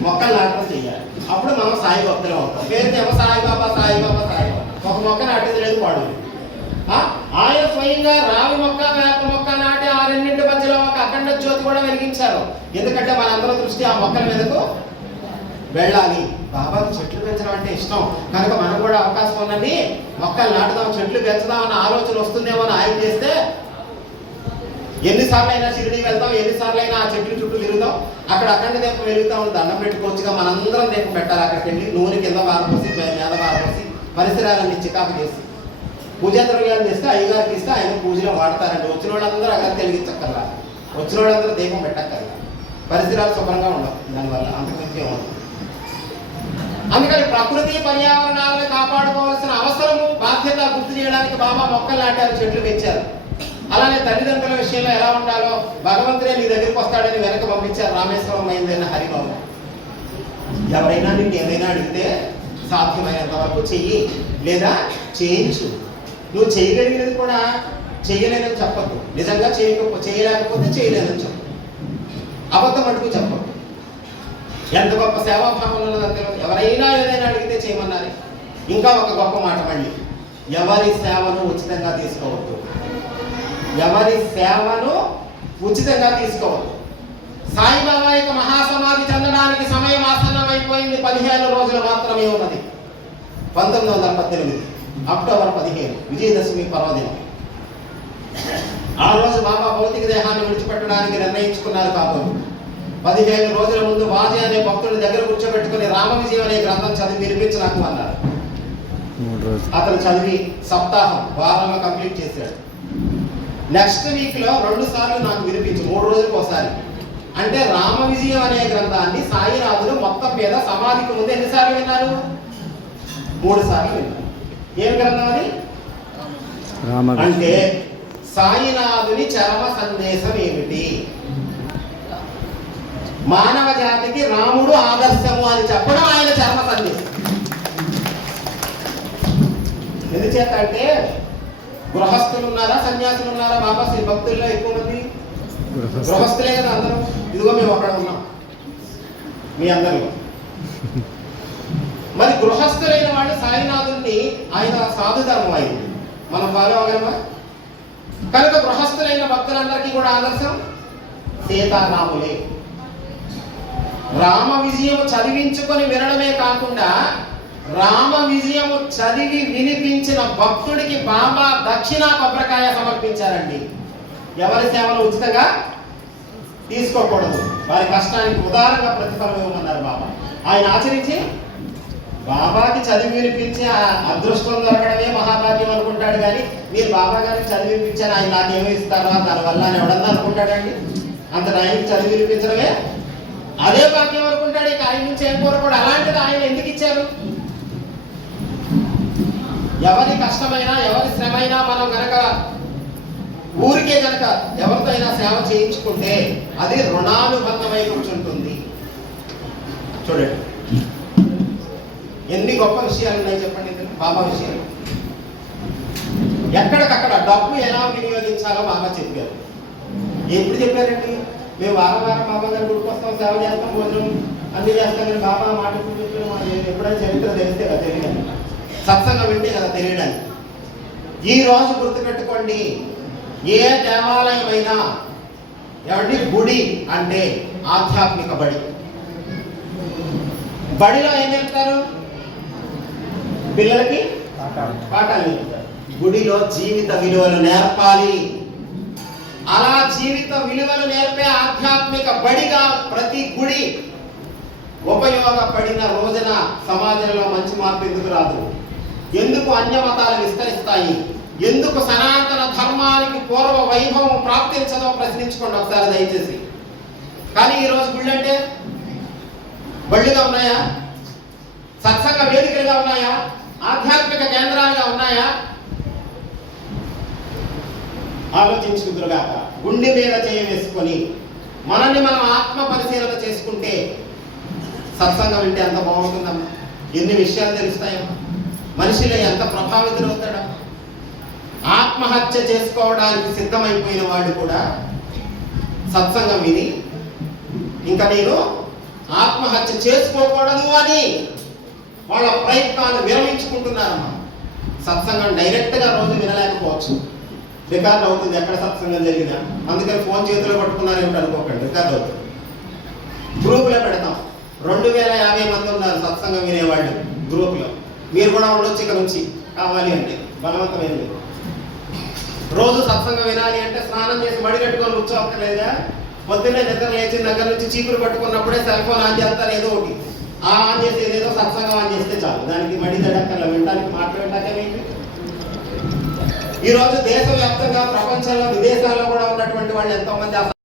మొక్కలు నాటడం చేయాలి. అప్పుడు మనం సాయి భక్తులు అవుతాం. పేరుకేమో సాయిబాబా సాయిబాబా సాయిబాబా. ఒక మొక్క నాటేది లేదు, పాడు. ఆయన స్వయంగా రావి మొక్క, వేప మొక్క నాటి ఆ రెండింటి మధ్యలో ఒక అఖండ జ్యోతి కూడా వెలిగించారు. ఎందుకంటే మనందరూ దృష్టి ఆ మొక్కల మీదకు వెళ్ళాలి. బాబాకు చెట్లు పెంచడం అంటే ఇష్టం కనుక మనం కూడా అవకాశం ఉన్నది మొక్కలు నాటుదాం, చెట్లు పెంచుదాం అన్న ఆలోచన వస్తుందేమో అని ఆయన చేస్తే ఎన్నిసార్లు అయినా షిరిడి వెళ్తాం, ఎన్నిసార్లు అయినా ఆ చెట్లు చుట్టూ తిరుగుతాం. అక్కడ అఖండ దీపం వెలుగుతాం, దండం పెట్టుకోవచ్చుగా. మనందరం దీపం పెట్టాలి. అక్కడికి వెళ్ళి నూనె కింద వారపోసి, మీద వారపోసి, పరిసరాలన్నీ చికాకు చేసి పూజా ద్రవ్యాలు తెస్తే అయ్యగారికి ఇస్తే ఆయన పూజలో వాడతారండి. వచ్చిన వాళ్ళందరూ అగరు తెలిగించక్కర్లా, వచ్చిన వాళ్ళందరూ దీపం పెట్టక్కర్లా. పరిసరాలు శుభ్రంగా ఉండవు, దానివల్ల అంతకంటే ఉండదు. అందుకని ప్రకృతి పర్యావరణాలను కాపాడుకోవాల్సిన అవసరము, బాధ్యత గుర్తు చేయడానికి బాబా మొక్కలు నాటారు, చెట్లు పెంచారు. అలానే తల్లిదండ్రుల విషయంలో ఎలా ఉండాలో భగవంతుడే నీ దగ్గరికి వస్తాడని వెనక పంపించారు. రామేశ్వరం అయిందన్న హరిబాబు. ఎవరైనా నీకు ఏదైనా అడిగితే సాధ్యమైనంత వరకు చెయ్యి, లేదా చేయించు. నువ్వు చేయగలిగినది కూడా చేయలేదని చెప్పద్దు. నిజంగా చేయలేకపోతే చేయలేదని చెప్పు. అబద్ధం అంటూ చెప్పద్దు. ఎంత గొప్ప సేవాభావం ఉన్నది అందులో. ఎవరైనా ఏదైనా అడిగితే చేయమన్నారు. ఇంకా ఒక గొప్ప మాట మళ్ళీ, ఎవరి సేవను ఉచితంగా తీసుకోవద్దు. ఎవరి సేవను ఉచితంగా తీసుకోవద్దు. సాయిబాబా యొక్క మహాసమాధి చెందడానికి సమయం ఆసన్నమైపోయింది. 15 రోజులు మాత్రమే ఉన్నది. 1918 అక్టోబర్ 15 విజయదశమి పర్వదినం. ఆ రోజు బాబా భౌతిక దేహాన్ని విడిచిపెట్టడానికి నిర్ణయించుకున్నారు. కాబట్టి 15 రోజుల ముందు వాజీ అనే భక్తుడి దగ్గర కూర్చోబెట్టుకుని రామ విజయం అనే గ్రంథం చదివి వినిపించడానికి అన్నారు. అతను చదివి సప్తాహం వారంలో కంప్లీట్ చేశాడు. నెక్స్ట్ వీక్లో 2 సార్లు నాకు వినిపించు, 3 రోజులకు ఒకసారి. అంటే రామ విజయం అనే గ్రంథాన్ని సాయినాథులు మొత్తం మీద సమాధికి ముందు ఎన్నిసార్లు విన్నారు? 3 సార్లు విన్నారు. ఏం గ్రంథం అది? అంటే సాయినాథుని చరమ సందేశం ఏమిటి? మానవ జాతికి రాముడు ఆదర్శము అని చెప్పడం ఆయన చరమ సందేశం. ఎందుచేత అంటే గృహస్థులు ఉన్నారా, సన్యాసులు ఉన్నారా? బాబా శ్రీ భక్తుల్లో ఎక్కువ మంది గృహస్థులే కదా అందరం. ఇదిగో మేము అక్కడ ఉన్నాం మీ అందరిలో. మరి గృహస్థులైన వాళ్ళు సాయినాథుని ఆయన సాధు ధర్మం అయింది, మనం ఫాలో అవ్వగలమా? కనుక గృహస్థులైన భక్తులందరికీ కూడా ఆదర్శం సీతారాములే. రామ విజయము చదివించుకొని వినడమే కాకుండా రామ విజయము చదివి వినిపించిన భక్తుడికి బాబా దక్షిణ కొబ్బరికాయ సమర్పించారండి. ఎవరి సేవలు ఉచితంగా తీసుకోకూడదు, వారి కష్టానికి ఉదారంగా ప్రతిఫలం ఇవ్వమన్నారు బాబా. ఆయన ఆచరించి బాబాకి చదివి వినిపించే అదృష్టం దొరకడమే మహాభాగ్యం అనుకుంటాడు. కానీ మీరు బాబా గారికి చదివి వినిపించాను, ఆయన నాకేమో ఇస్తారా దానివల్ల అని ఎవడన్నా అనుకుంటాడండి? అంత ఆయనకి చదివి వినిపించడమే అదే భాగ్యం అనుకుంటాడు. ఇక ఆయన నుంచి ఏం కోరకూడదు. అలాంటిది ఆయన ఎందుకు ఇచ్చారు? ఎవరి కష్టమైనా ఎవరి శ్రమైనా మనం గనక ఊరికే గనక ఎవరితో అయినా సేవ చేయించుకుంటే అది రుణానుబంధమై కూర్చుంటుంది. చూడండి ఎన్ని గొప్ప విషయాలు ఉన్నాయి చెప్పండి బాబా విషయాలు. ఎక్కడికక్కడ డబ్బు ఎలా వినియోగించాలో బాబా చెప్పారు. ఎప్పుడు చెప్పారండి? మేము వారం వారం బాబా గారి గుడికి వస్తాం, సేవ చేస్తాం, భోజనం అన్ని చేస్తాం, కానీ బాబా మాట చెప్పిన ఎప్పుడైనా చరిత్ర తెలిస్తే కదా తెలియడానికి, సత్సంగం వింటే కదా తెలియడానికి. ఈ రోజు గుర్తుపెట్టుకోండి, ఏ దేవాలయమైనా ఎవరి గుడి అంటే ఆధ్యాత్మిక బడి. బడిలో ఏం చెప్తారు? పిల్లలకి పాఠాలు నేర్పుతారు. గుడిలో జీవిత విలువలు నేర్పాలి. అలా జీవిత విలువలు నేర్పే ఆధ్యాత్మిక బడిగా ప్రతి గుడి ఉపయోగపడిన రోజున సమాజంలో మంచి మార్పు ఎందుకు రాదు? ఎందుకు అన్య మతాలు విస్తరిస్తాయి? ఎందుకు సనాతన ధర్మానికి పూర్వ వైభవం ప్రాప్తించదో ప్రశ్నించుకోండి ఒకసారి దయచేసి. కానీ ఈరోజు గుళ్ళు అంటే బళ్ళుగా ఉన్నాయా? సత్సంగ వేదికలుగా ఉన్నాయా? ఆధ్యాత్మిక కేంద్రాలుగా ఉన్నాయా? ఆలోచించుకుదురుగాక. గుండె మీద చేయి వేసుకొని మనల్ని మనం ఆత్మ పరిశీలన చేసుకుంటే సత్సంగం వింటే ఎంత బాగుంటుందమ్మా. ఎన్ని విషయాలు తెలుస్తాయమ్మా. మనిషిలో ఎంత ప్రభావితులవుతాడా. ఆత్మహత్య చేసుకోవడానికి సిద్ధమైపోయిన వాళ్ళు కూడా సత్సంగం విని ఇంకా నేను ఆత్మహత్య చేసుకోకూడదు అని వాళ్ళ ప్రయత్నాలు విరమించుకుంటున్నారమ్మా. సత్సంగం డైరెక్ట్గా రోజు వినలేకపోవచ్చు, రికార్డ్ అవుతుంది ఎక్కడ సత్సంగం జరిగినా. అందుకని ఫోన్ చేతిలో పట్టుకున్నారు ఏమిటి అనుకోకండి, రికార్డ్ అవుతుంది. గ్రూపులో పెడతాం. 2050 మంది ఉన్నారు సత్సంగం వినేవాళ్ళు గ్రూపులో. మీరు కూడా ఉండొచ్చు ఇక నుంచి కావాలి అంటే, బలవంతమైనది. రోజు సత్సంగం వినాలి అంటే స్నానం చేసి మడి కట్టుకొని కూర్చోక్కర్లేదా? పొద్దున్నే నిద్ర లేచిన దగ్గర నుంచి చీపురు పట్టుకున్నప్పుడే సెల్ ఫోన్ ఆన్ చేస్తారు, ఏదో ఒకటి ఆన్ చేసి ఏదేదో సత్సంగం ఆన్ చేస్తే చాలు. దానికి మడి తడక్కర్లా, వినడానికి మాట్లాడటాకేమైంది? ఈరోజు దేశవ్యాప్తంగా ప్రపంచంలో విదేశాల్లో కూడా ఉన్నటువంటి వాళ్ళు ఎంతోమంది